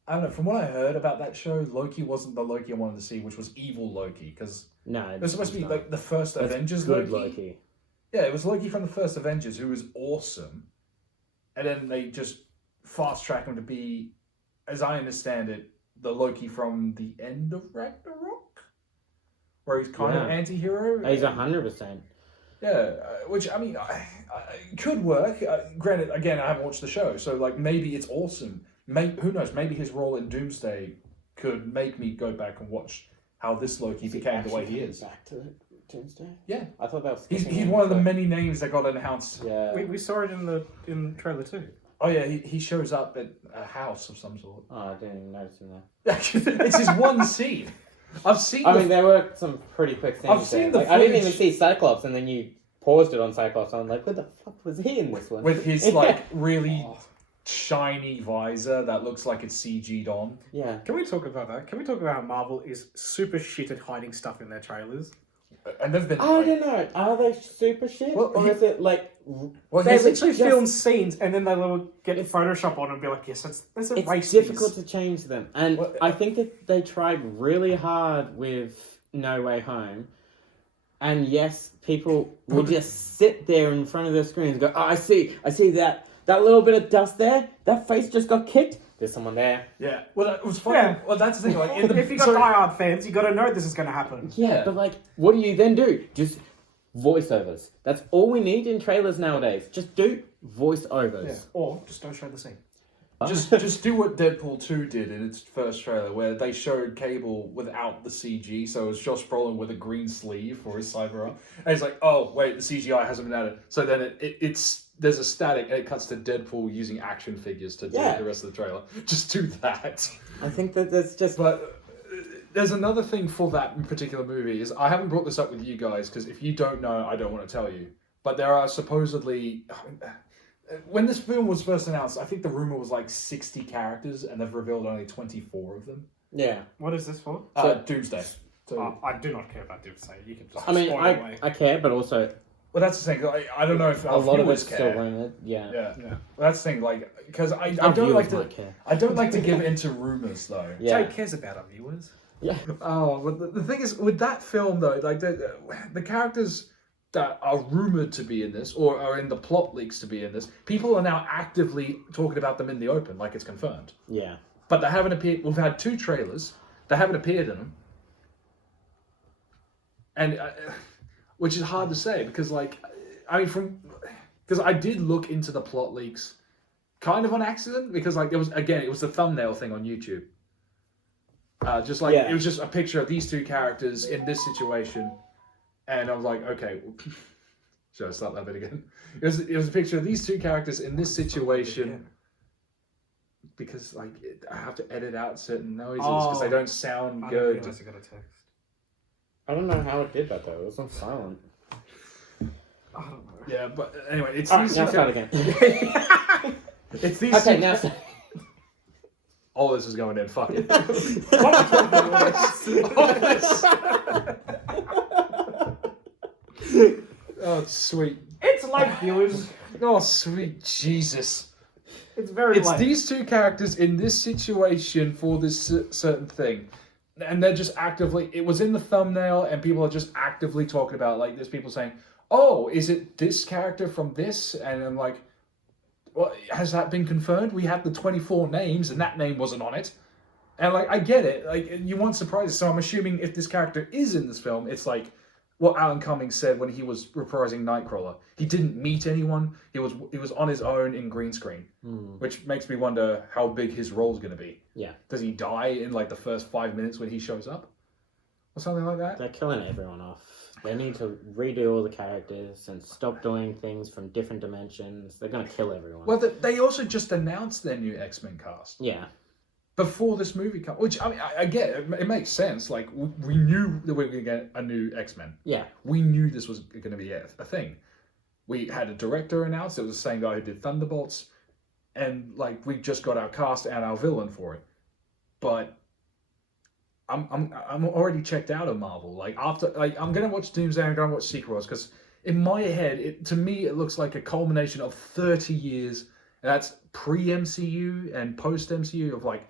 I don't know. From what I heard about that show, Loki wasn't the Loki I wanted to see, which was evil Loki, because No. it was supposed to be not. like the first That's Avengers good Loki. Loki. Yeah, it was Loki from the first Avengers, who was awesome, and then they just fast track him to be, as I understand it, the Loki from the end of Ragnarok, where he's kind of Yeah. anti-hero. He's 100%. Yeah, which I mean, I could work. Granted, again, I haven't watched the show, so like maybe it's awesome. Who knows? Maybe his role in Doomsday could make me go back and watch how this Loki became the way he is. Back to Tuesday? Yeah, I thought that was. he's one of the many names that got announced. Yeah. We saw it in trailer too. Oh yeah, he shows up at a house of some sort. Oh, I didn't even notice him there. It's his one scene. I've seen. I mean, there were some pretty quick scenes. I've seen there. the Like, I didn't footage. even see Cyclops, and then you paused it on Cyclops. And I'm like, what the fuck was he in this one? with his like really shiny visor that looks like it's CG'd on. Yeah. Can we talk about that? Can we talk about how Marvel is super shit at hiding stuff in their trailers? And they've been. I don't know. Are they super shit? Well, or is it like. Well, They he's literally just- film scenes and then they will get Photoshop on and be like, yes, let's It's erase difficult these. to change them. And Well, I think that they tried really hard with No Way Home. And yes, people will just sit there in front of their screens and go, oh, I see that little bit of dust there. That face just got kicked. There's someone there. Yeah. Well, it was funny. Yeah. Well, that's the thing. Like, in the, If you got diehard fans, you got to know this is going to happen. Yeah, but like, what do you then do? Just voiceovers. That's all we need in trailers nowadays. Just do voiceovers. Yeah. Or just don't show the scene. just do what Deadpool 2 did in its first trailer, where they showed Cable without the CG, so it was Josh Brolin with a green sleeve for his cyber arm. And he's like, oh, wait, the CGI hasn't been added. So then there's a static, and it cuts to Deadpool using action figures to do Yeah. the rest of the trailer. Just do that. I think that there's just. But there's another thing for that particular movie, is I haven't brought this up with you guys, because if you don't know, I don't want to tell you. But there are supposedly... When this film was first announced, I think the rumor was like 60 characters, and they've revealed only 24 of them. Yeah. What is this for? Doomsday. So, I do not care about Doomsday. You can just I mean, spoil it away. I care, but also well, that's the thing. I don't know if a our lot of viewers it's still care. rumored. Yeah. Yeah. Yeah. Well, that's the thing. Like, because I Our don't like viewers to. might care. I don't like to give into rumors though. Yeah. Jay cares about our viewers. Yeah. Oh, but the thing is, with that film though, like the characters that are rumored to be in this, or are in the plot leaks to be in this, people are now actively talking about them in the open, like it's confirmed. Yeah. But they haven't appeared. We've had 2 trailers. They haven't appeared in them, and which is hard to say because, like, I mean, because I did look into the plot leaks, kind of on accident, because like it was the thumbnail thing on YouTube. Just like Yeah. it was just a picture of these 2 characters in this situation, and I was like, okay, should I start that bit again? It was a picture of these 2 characters in this situation. Because like I have to edit out certain noises because they don't sound I good. didn't realize you got a text. I don't know how it did that though. It was on silent. I don't know. Yeah, but anyway, it's Alright, these now two start again. it's these Okay, two. now start. All this is going in. Fuck it. Oh sweet. It's like viewers. Oh sweet Jesus. It's very It's light. these 2 characters in this situation for this certain thing. And they're just actively, it was in the thumbnail and people are just actively talking about, like, there's people saying, oh, is it this character from this? And I'm like, well, has that been confirmed? We had the 24 names and that name wasn't on it. And like, I get it. Like, you want surprises. So I'm assuming if this character is in this film, it's like what Alan Cummings said when he was reprising Nightcrawler. He didn't meet anyone. He was on his own in green screen, which makes me wonder how big his role's going to be. Yeah. Does he die in like the first 5 minutes when he shows up, or something like that? They're killing everyone off. They need to redo all the characters and stop doing things from different dimensions. They're gonna kill everyone. Well, they also just announced their new X-Men cast Yeah. before this movie comes, which I mean, I get it. It makes sense. Like we knew that we were going to get a new X-Men. Yeah. We knew this was going to be a thing. We had a director announced. It was the same guy who did Thunderbolts, and like we just got our cast and our villain for it. But I'm already checked out of Marvel. Like after, like I'm gonna watch Doomsday. I'm gonna watch Secret Wars because in my head, to me, it looks like a culmination of 30 years. And that's pre-MCU and post-MCU of like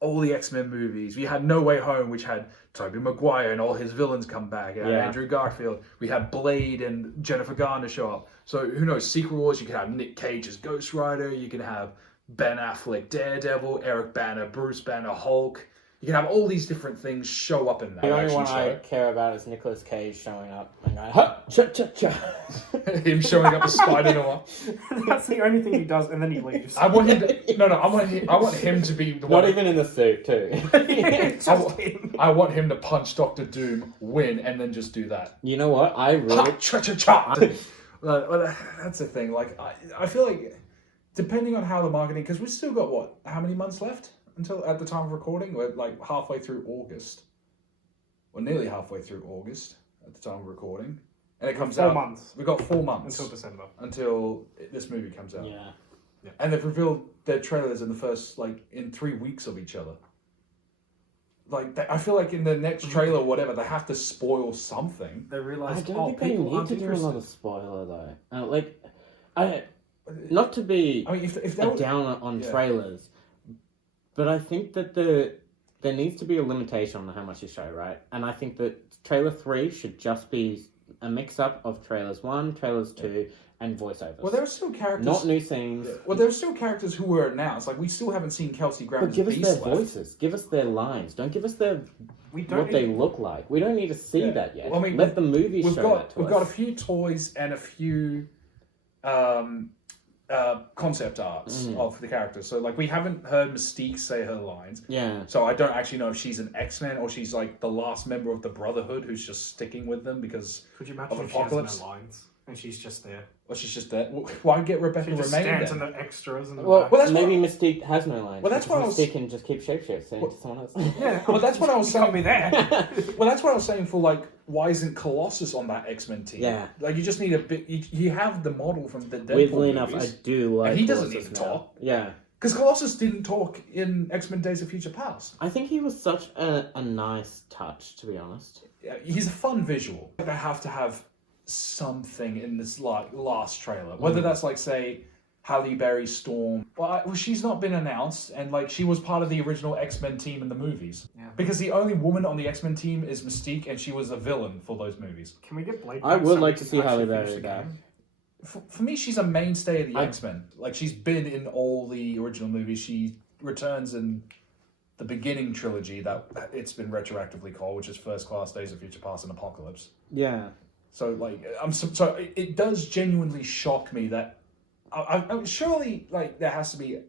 all the X-Men movies. We had No Way Home, which had Tobey Maguire and all his villains come back. And Andrew Garfield. We had Blade and Jennifer Garner show up. So who knows? Secret Wars. You could have Nick Cage as Ghost Rider. You can have Ben Affleck, Daredevil, Eric Banner, Bruce Banner, Hulk. You can have all these different things show up in that. The only one I care about is Nicolas Cage showing up and going, ha, cha, cha, cha. Him showing up as Spider-Noir. That's the only thing he does, and then he leaves. I want him to, I want him to be the one. Not even in the suit, too. I want him to punch Doctor Doom, win, and then just do that. You know what? I really... Ha, cha, cha, cha. Well, that's the thing. Like, I feel like, depending on how the marketing, because we've still got, what, how many months left? Until at the time of recording, we're like halfway through August. We're nearly halfway through August at the time of recording. And it comes out... 4 months. We've got 4 months. Until December. Until this movie comes out. Yeah. And they've revealed their trailers in the first, like, in 3 weeks of each other. Like, I feel like in the next trailer or whatever, they have to spoil something. They I realised, don't think they need to do another spoiler, though. Not to be I mean, if a downer on trailers, but I think that there needs to be a limitation on how much you show, right? And I think that trailer 3 should just be a mix-up of trailers 1, trailers 2, and voiceovers. Well, there are still characters... Not new scenes. Well, there are still characters who were announced. Like, we still haven't seen Kelsey But Grammer's give us Beast their left. voices. Give us their lines. Don't give us their don't they look like. We don't need to see that yet. Well, I mean, let the movie show that to We've us. got a few toys and a few concept arts of the characters. So, like, we haven't heard Mystique say her lines. Yeah. So I don't actually know if she's an X-Men or she's, like, the last member of the Brotherhood who's just sticking with them because could you imagine of if she has Apocalypse. no lines and she's just there? Or she's just there. Why get Rebecca She just Romijn stands then? in the extras and Well, that's maybe Mystique has no lines. Well, that's what I was- Mystique can just keep shapeshifting into someone else. yeah, Well, that's what I was you can't saying. be there. Well, that's what I was saying for, like, why isn't Colossus on that X-Men team? Yeah. Like, you just need a bit... You have the model from the Deadpool Weirdly enough, I movies. do like. And he doesn't Colossus need to now. talk. Yeah. Because Colossus didn't talk in X-Men Days of Future Past. I think he was such a nice touch, to be honest. Yeah, he's a fun visual. They have to have something in this last trailer. Whether that's, like, say, Halle Berry Storm. Well, she's not been announced, and, like, she was part of the original X-Men team in the movies. Yeah. Because the only woman on the X-Men team is Mystique, and she was a villain for those movies. Can we get Blade? I back would so like we to can see Halle actually finish Berry the back. game? For me, she's a mainstay of the X-Men. Like, she's been in all the original movies. She returns in the beginning trilogy that it's been retroactively called, which is First Class, Days of Future Past, and Apocalypse. Yeah. So, like, it does genuinely shock me that surely, like, there has to be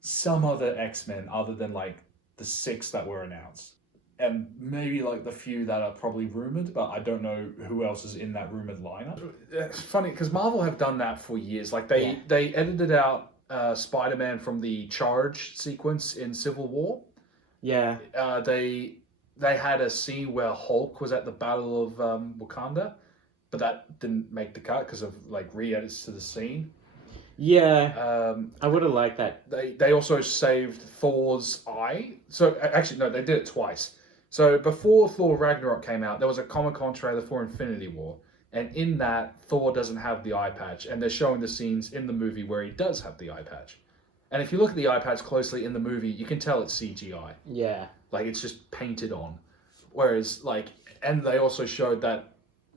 some other X-Men other than, like, the 6 that were announced. And maybe, like, the few that are probably rumored, but I don't know who else is in that rumored lineup. It's funny, because Marvel have done that for years. Like, they edited out Spider-Man from the Charge sequence in Civil War. Yeah. They had a scene where Hulk was at the Battle of Wakanda, but that didn't make the cut because of, like, re-edits to the scene. Yeah. I would have liked that. They also saved Thor's eye. So, actually, no, they did it twice. So, before Thor Ragnarok came out, there was a Comic-Con trailer for Infinity War. And in that, Thor doesn't have the eye patch. And they're showing the scenes in the movie where he does have the eye patch. And if you look at the eye patch closely in the movie, you can tell it's CGI. Yeah. Like, it's just painted on. Whereas, like, and they also showed that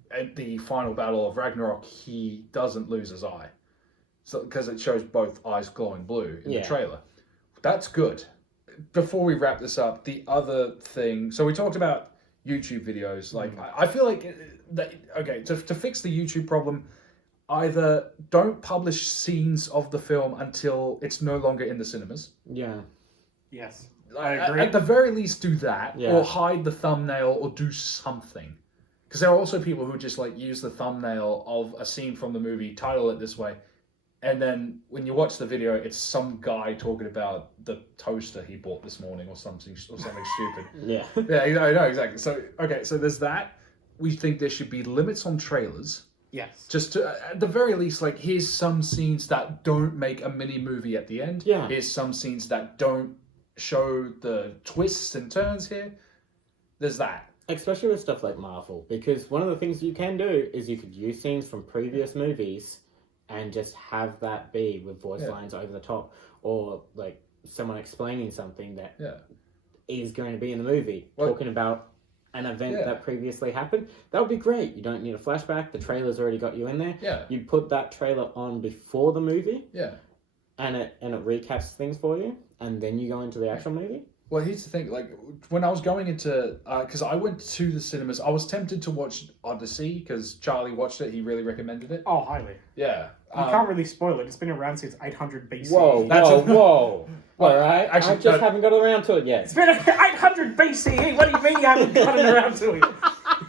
at the final battle of Ragnarok, he doesn't lose his eye. So, because it shows both eyes glowing blue in the trailer. That's good. Before we wrap this up, the other thing... So we talked about YouTube videos. Like, I feel like to fix the YouTube problem, either don't publish scenes of the film until it's no longer in the cinemas. Yeah. Yes. I agree. At the very least, do that, Yeah. or hide the thumbnail, or do something. Because there are also people who just like use the thumbnail of a scene from the movie, title it this way, and then when you watch the video, it's some guy talking about the toaster he bought this morning or something stupid. Yeah. Yeah, I know exactly. So so there's that. We think there should be limits on trailers. Yes. Just to, at the very least, like, here's some scenes that don't make a mini movie at the end. Yeah. Here's some scenes that don't show the twists and turns here. There's that. Especially with stuff like Marvel, because one of the things you can do is you could use scenes from previous movies and just have that be with voice lines over the top, or like someone explaining something that is going to be in the movie, talking about an event that previously happened. That would be great. You don't need a flashback. The trailer's already got you in there. Yeah. You put that trailer on before the movie, Yeah. and it recaps things for you, and then you go into the actual movie. Well, here's the thing. Like, when I was going into... Because I went to the cinemas, I was tempted to watch Odyssey, because Charlie watched it. He really recommended it. Oh, highly. Yeah. You can't really spoil it. It's been around since 800 BC. Whoa, That's whoa. Well, All right. actually, I just haven't got around to it yet. It's been 800 BCE. What do you mean you haven't gotten around to it?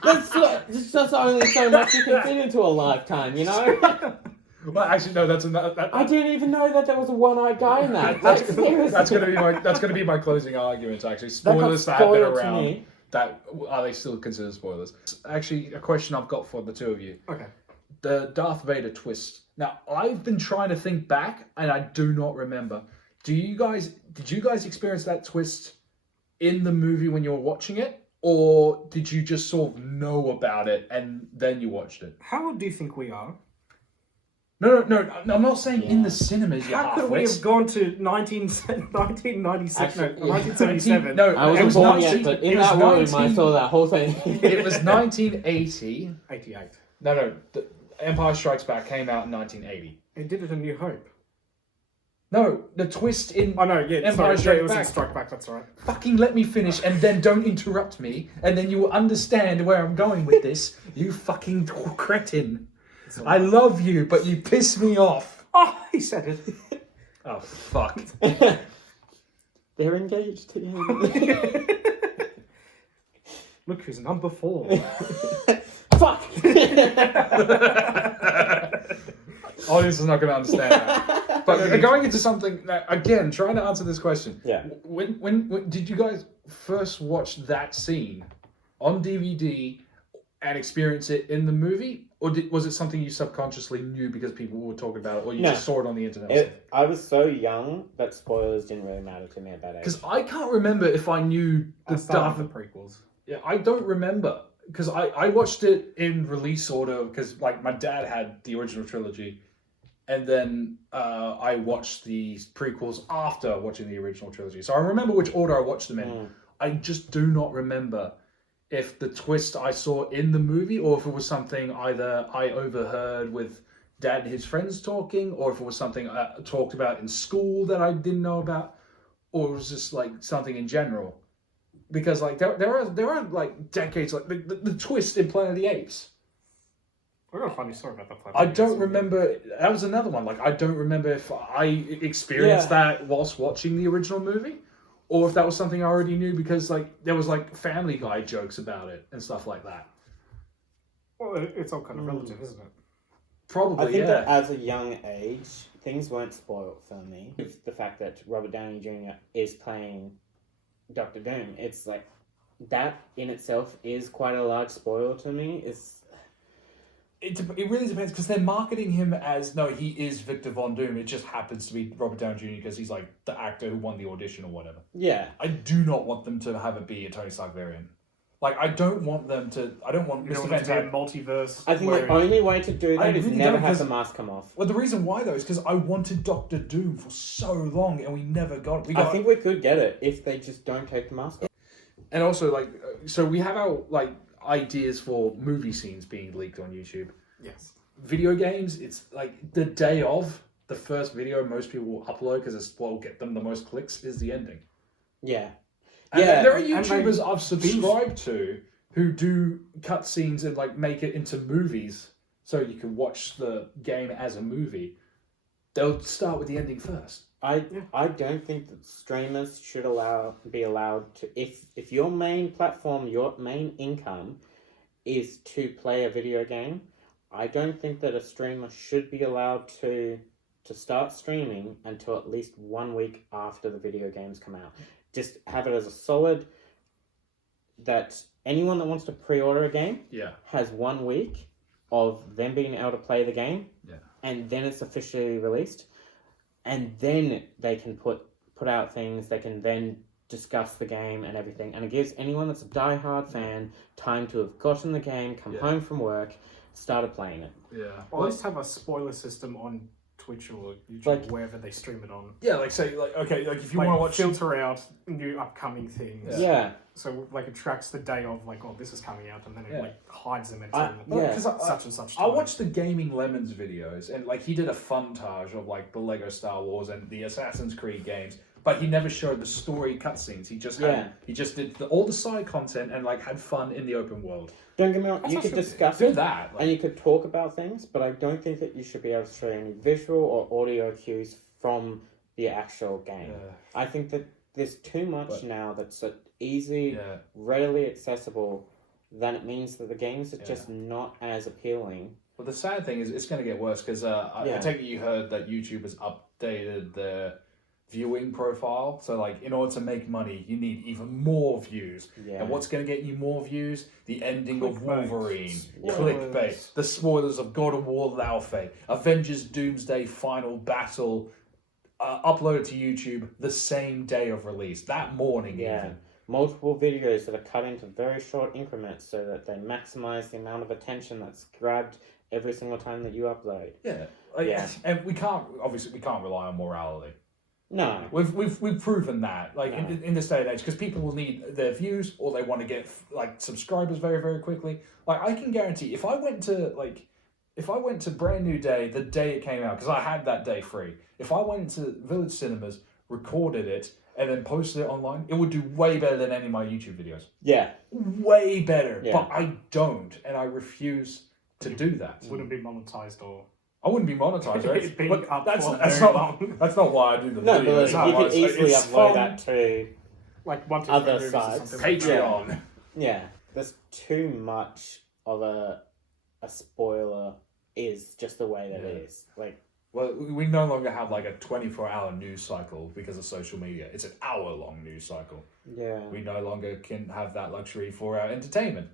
There's just only so much you can fit into a lifetime, you know? Well, actually, no, that's another... I didn't even know that there was a one-eyed guy in that. That's Seriously. gonna be my closing argument. Actually, That got spoilers that have been spoiled to around. me. That are they still considered spoilers? Actually, a question I've got for the two of you: Okay. the Darth Vader twist. Now, I've been trying to think back, and I do not remember. Did you guys experience that twist in the movie when you were watching it, or did you just sort of know about it and then you watched it? How old do you think we are? No, I'm not saying in the cinemas. You How could we have gone to 1996? Actually, No, 1977. No, I it wasn't was born 19 yet, but in it was that room, 19 I saw that whole thing. It was 1980. 88. No, the Empire Strikes Back came out in 1980. It did it a New Hope. No, the twist in Oh no, yeah, Empire sorry, Strikes it was in Back. Strike Back. That's right. Fucking let me finish and then don't interrupt me, and then you will understand where I'm going with this. You fucking cretin. I love you, but you piss me off. Oh, he said it. Oh, fuck. They're engaged together. Look who's number 4. Fuck! Audience is not going to understand that. But going into something, that, again, trying to answer this question. Yeah. When did you guys first watch that scene on DVD and experience it in the movie? Or was it something you subconsciously knew because people were talking about it, or you just saw it on the internet? I was so young that spoilers didn't really matter to me at that age. Because I can't remember if I knew the Start Darth. with the prequels. Yeah, I don't remember because I watched it in release order because like my dad had the original trilogy, and then I watched the prequels after watching the original trilogy. So I remember which order I watched them in. I just do not remember if the twist I saw in the movie, or if it was something either I overheard with Dad and his friends talking, or if it was something talked about in school that I didn't know about, or it was just like something in general. Because like there are like decades, like the twist in Planet of the Apes. I got a funny story about that. I don't remember. That was another one. Like I don't remember if I experienced that whilst watching the original movie, or if that was something I already knew because like there was like Family Guy jokes about it and stuff like that. Well, it's all kind of relative, isn't it? Probably, I think that yeah. as a young age, things weren't spoiled for me. With the fact that Robert Downey Jr. is playing Doctor Doom, it's like that in itself is quite a large spoil to me. It really depends because they're marketing him as no, he is Victor Von Doom. It just happens to be Robert Downey Jr. because he's like the actor who won the audition or whatever. Yeah, I do not want them to have it be a Tony Stark variant. Like I don't want them to. I don't want You Mr. know, it's a Fantastic. multiverse. I think where- the only way to do I that is really never don't, have because- the mask come off. Well, the reason why though is because I wanted Doctor Doom for so long and we never got it. We I got, think we could get it if they just don't take the mask off. and also like so we have our like ideas for movie scenes being leaked on YouTube. Yes. Video games, it's like the day of the first video most people will upload because it's what will get them the most clicks is the ending. Yeah. And Yeah, there are and YouTubers I've subscribed to who do cutscenes and like make it into movies so you can watch the game as a movie, they'll start with the ending first. I don't think that streamers should be allowed to, if your main platform, your main income is to play a video game, I don't think that a streamer should be allowed to start streaming until at least 1 week after the video games come out. Just have it as a solid that anyone that wants to pre-order a game has 1 week of them being able to play the game, and then it's officially released, and then they can put out things. They can then discuss the game and everything, and it gives anyone that's a die-hard fan time to have gotten the game, come home from work, started playing it. Or at least have a spoiler system on Twitch or YouTube, Like- or wherever they stream it on. Yeah, like say, like okay, like if you Like, want to watch, filter out new upcoming things. Yeah. So like it tracks the day of like, oh, this is coming out, and then it Yeah. like hides them I- until yeah. because such and such I time. watched the Gaming Lemons videos, and like he did a funtage of like the Lego Star Wars and the Assassin's Creed games, but he never showed the story cutscenes. He just did all the side content and like had fun in the open world. Don't get me wrong, That's you not could so- discuss Do it that. and Like, you could talk about things, but I don't think that you should be able to show any visual or audio cues from the actual game. I think that there's too much But- now that's so easy, readily accessible, that it means that the games are just not as appealing. But the sad thing is, it's going to get worse because I take it you heard that YouTube has updated their viewing profile. So, like, in order to make money, you need even more views. Yeah. And what's going to get you more views? The ending of Clickbait. Wolverine, Spoilers. clickbait, the spoilers of God of War Laufey, Avengers Doomsday Final Battle, uploaded to YouTube the same day of release, that morning even. Multiple videos that are cut into very short increments so that they maximize the amount of attention that's grabbed every single time that you upload. Yeah. And we can't rely on morality. No. We've proven that, like, No. in this day and age, because people will need their views or they want to get like subscribers very, very quickly. Like, I can guarantee if I went to Brand New Day the day it came out, because I had that day free, if I went to Village Cinemas, recorded it, and then posted it online, it would do way better than any of my YouTube videos. Yeah. Way better. Yeah. But I don't, and I refuse to do that. Wouldn't be monetized or I wouldn't be monetized, right? It's been But up that's for that's very not long. that's not why I do the No, videos. but you could easily It's upload fun. that to like one to Other movies or sites. something like that. Patreon. Yeah, there's too much of a spoiler is just the way that it is. Like, Well, we no longer have like a 24-hour news cycle because of social media. It's an hour-long news cycle. yeah. We no longer can have that luxury for our entertainment.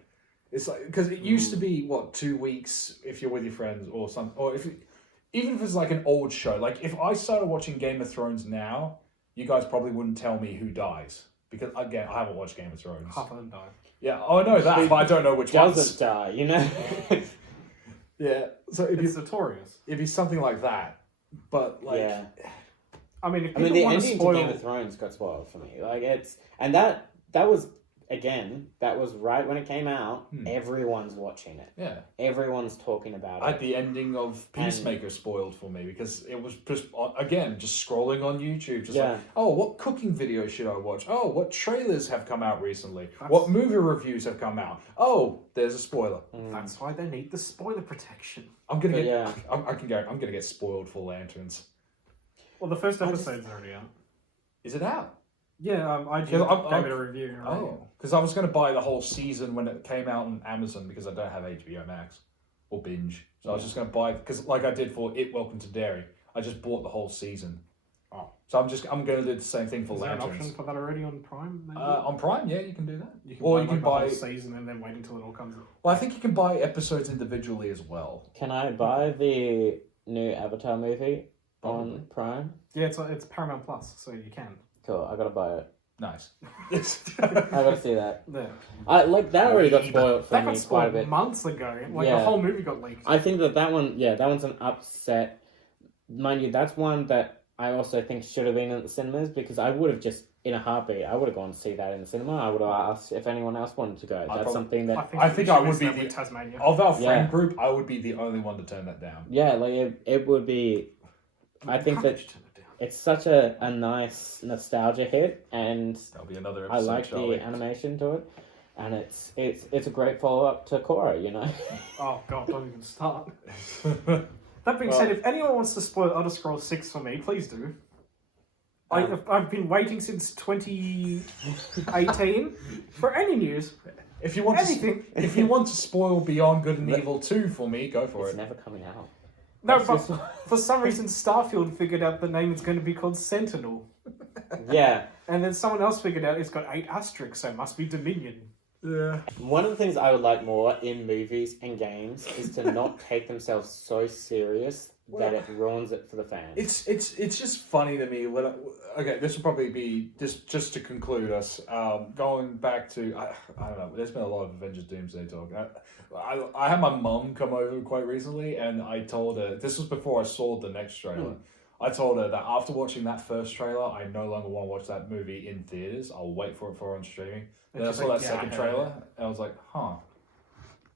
It's like, because it used to be 2 weeks if you're with your friends or something, or even if it's like an old show. Like if I started watching Game of Thrones now, you guys probably wouldn't tell me who dies because again, I haven't watched Game of Thrones. Half of them die. Yeah, I know that, but I don't know which ones. Doesn't die, you know? Yeah, so It's notorious. it'd be something like that, but like. Yeah. I mean, if I mean, people the want to ending spoil, to Game of Thrones got spoiled for me. Like, and that was, again, that was right when it came out. Everyone's watching it. Yeah. Everyone's talking about I it. had the ending of Peacemaker spoiled for me because it was just, again, just scrolling on YouTube. Just like, oh, what cooking video should I watch? Oh, what trailers have come out recently? What movie reviews have come out? Oh, there's a spoiler. that's why they need the spoiler protection. I'm gonna But get. yeah. I'm gonna get spoiled for Lanterns. Well, the first episode's already out. Is it out? Yeah, I Yeah, I'm- gave it a review. Already. Oh, because I was gonna buy the whole season when it came out on Amazon because I don't have HBO Max or Binge, so I was just gonna buy because like I did for It Welcome to Derry, I just bought the whole season. Oh. So I'm gonna do the same thing for Is there an Lanterns. option for that already on Prime? Maybe? On Prime, yeah, you can do that. you can or buy, you can like, the whole buy. season and then wait until it all comes out. Well, I think you can buy episodes individually as well. Can I buy the new Avatar movie Probably. on Prime? Yeah, it's Paramount Plus, so you can. Cool, I gotta buy it. Nice. I gotta see that. There. I like that already got spoiled for That me got quite a spoiled bit. months ago. Like Yeah. the whole movie got leaked. I think that one, that one's an upset. Mind you, that's one that I also think should have been at the cinemas because I would have just, in a heartbeat, I would have gone to see that in the cinema. I would have asked if anyone else wanted to go. That's probably- something that, I think I would be the- Tasmania. Of our friend Yeah. group, I would be the only one to turn that down. yeah, like it would be. I think that it's such a nice nostalgia hit, and That'll be another I episode, like Charlie. the animation to it. and it's a great follow up to Korra, you know. Oh god, don't even start. That being said, if anyone wants to spoil Elder Scrolls 6 for me, please do. I've been waiting since 2018 for any news. If you want Anything. if you want to spoil Beyond Good and Evil 2 for me, go for It's it. never coming out. No, That's but for some reason Starfield figured out the name is going to be called Sentinel. Yeah. And then someone else figured out it's got 8 asterisks, so it must be Dominion. Yeah. One of the things I would like more in movies and games is to not take themselves so serious that it ruins it for the fans. It's just funny to me when okay, this will probably be just to conclude us. Going back to I don't know. There's been a lot of Avengers Doomsday talk. I had my mum come over quite recently, and I told her this was before I saw the next trailer. I told her that after watching that first trailer, I no longer want to watch that movie in theaters. I'll wait for it on streaming. Then I It's saw like, that yeah, second I know. trailer, and I was like, huh.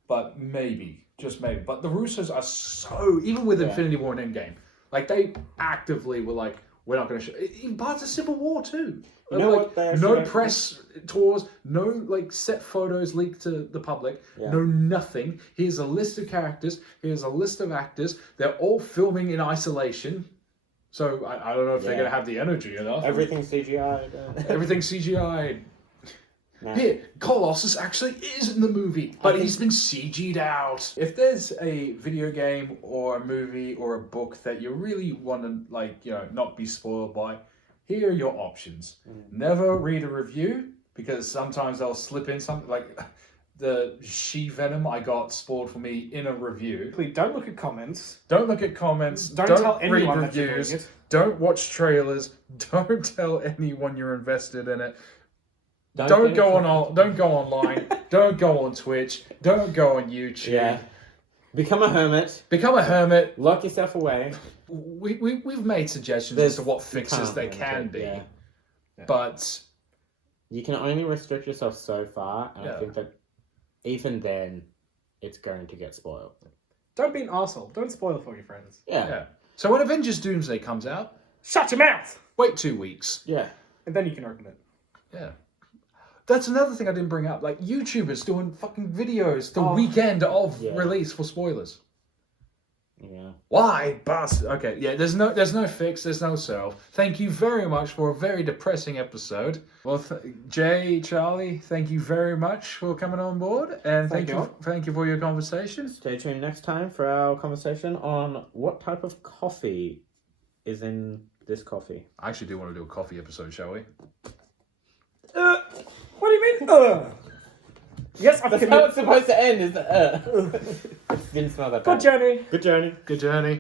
But maybe, just maybe. But the Russos are so, even with Infinity War and Endgame, like they actively were like, we're not going to show. In parts of Civil War too. You know Like, what they're no showing- press tours, no like set photos leaked to the public, no nothing. Here's a list of characters. Here's a list of actors. They're all filming in isolation. So I don't know if they're going to have the energy enough. Everything's CGI. Everything's CGI. Nah. Here, Colossus actually is in the movie, but he's been CG'd out. If there's a video game or a movie or a book that you really want to, not be spoiled by, here are your options. Never read a review, because sometimes they'll slip in something like the She-Venom I got spoiled for me in a review. Please don't look at comments. Don't look at comments. Don't tell read anyone that you're reviews. doing it. Don't watch trailers. Don't tell anyone you're invested in it. Don't go online. Don't go on Twitch. Don't go on YouTube. Yeah. Become a hermit. Become a hermit. Lock yourself away. We've made suggestions There's as to what fixes can't they limit can it, be, yeah. but You can only restrict yourself so far, and Yeah. I think that even then, it's going to get spoiled. Don't be an arsehole. Don't spoil it for your friends. Yeah. yeah. So when Avengers Doomsday comes out, Shut your mouth! wait 2 weeks. Yeah. And then you can open it. Yeah. That's another thing I didn't bring up. Like YouTubers doing fucking videos the weekend of release for spoilers. Yeah. Why, bastard? Okay, yeah. There's no fix. There's no solve. Thank you very much for a very depressing episode. Well, Jay, Charlie, thank you very much for coming on board, and thank you for your conversation. Stay tuned next time for our conversation on what type of coffee is in this coffee. I actually do want to do a coffee episode, shall we? What do you mean? Yes, I've That's how it's supposed to end, is that? Didn't smell that bad. Good journey. Good journey. Good journey.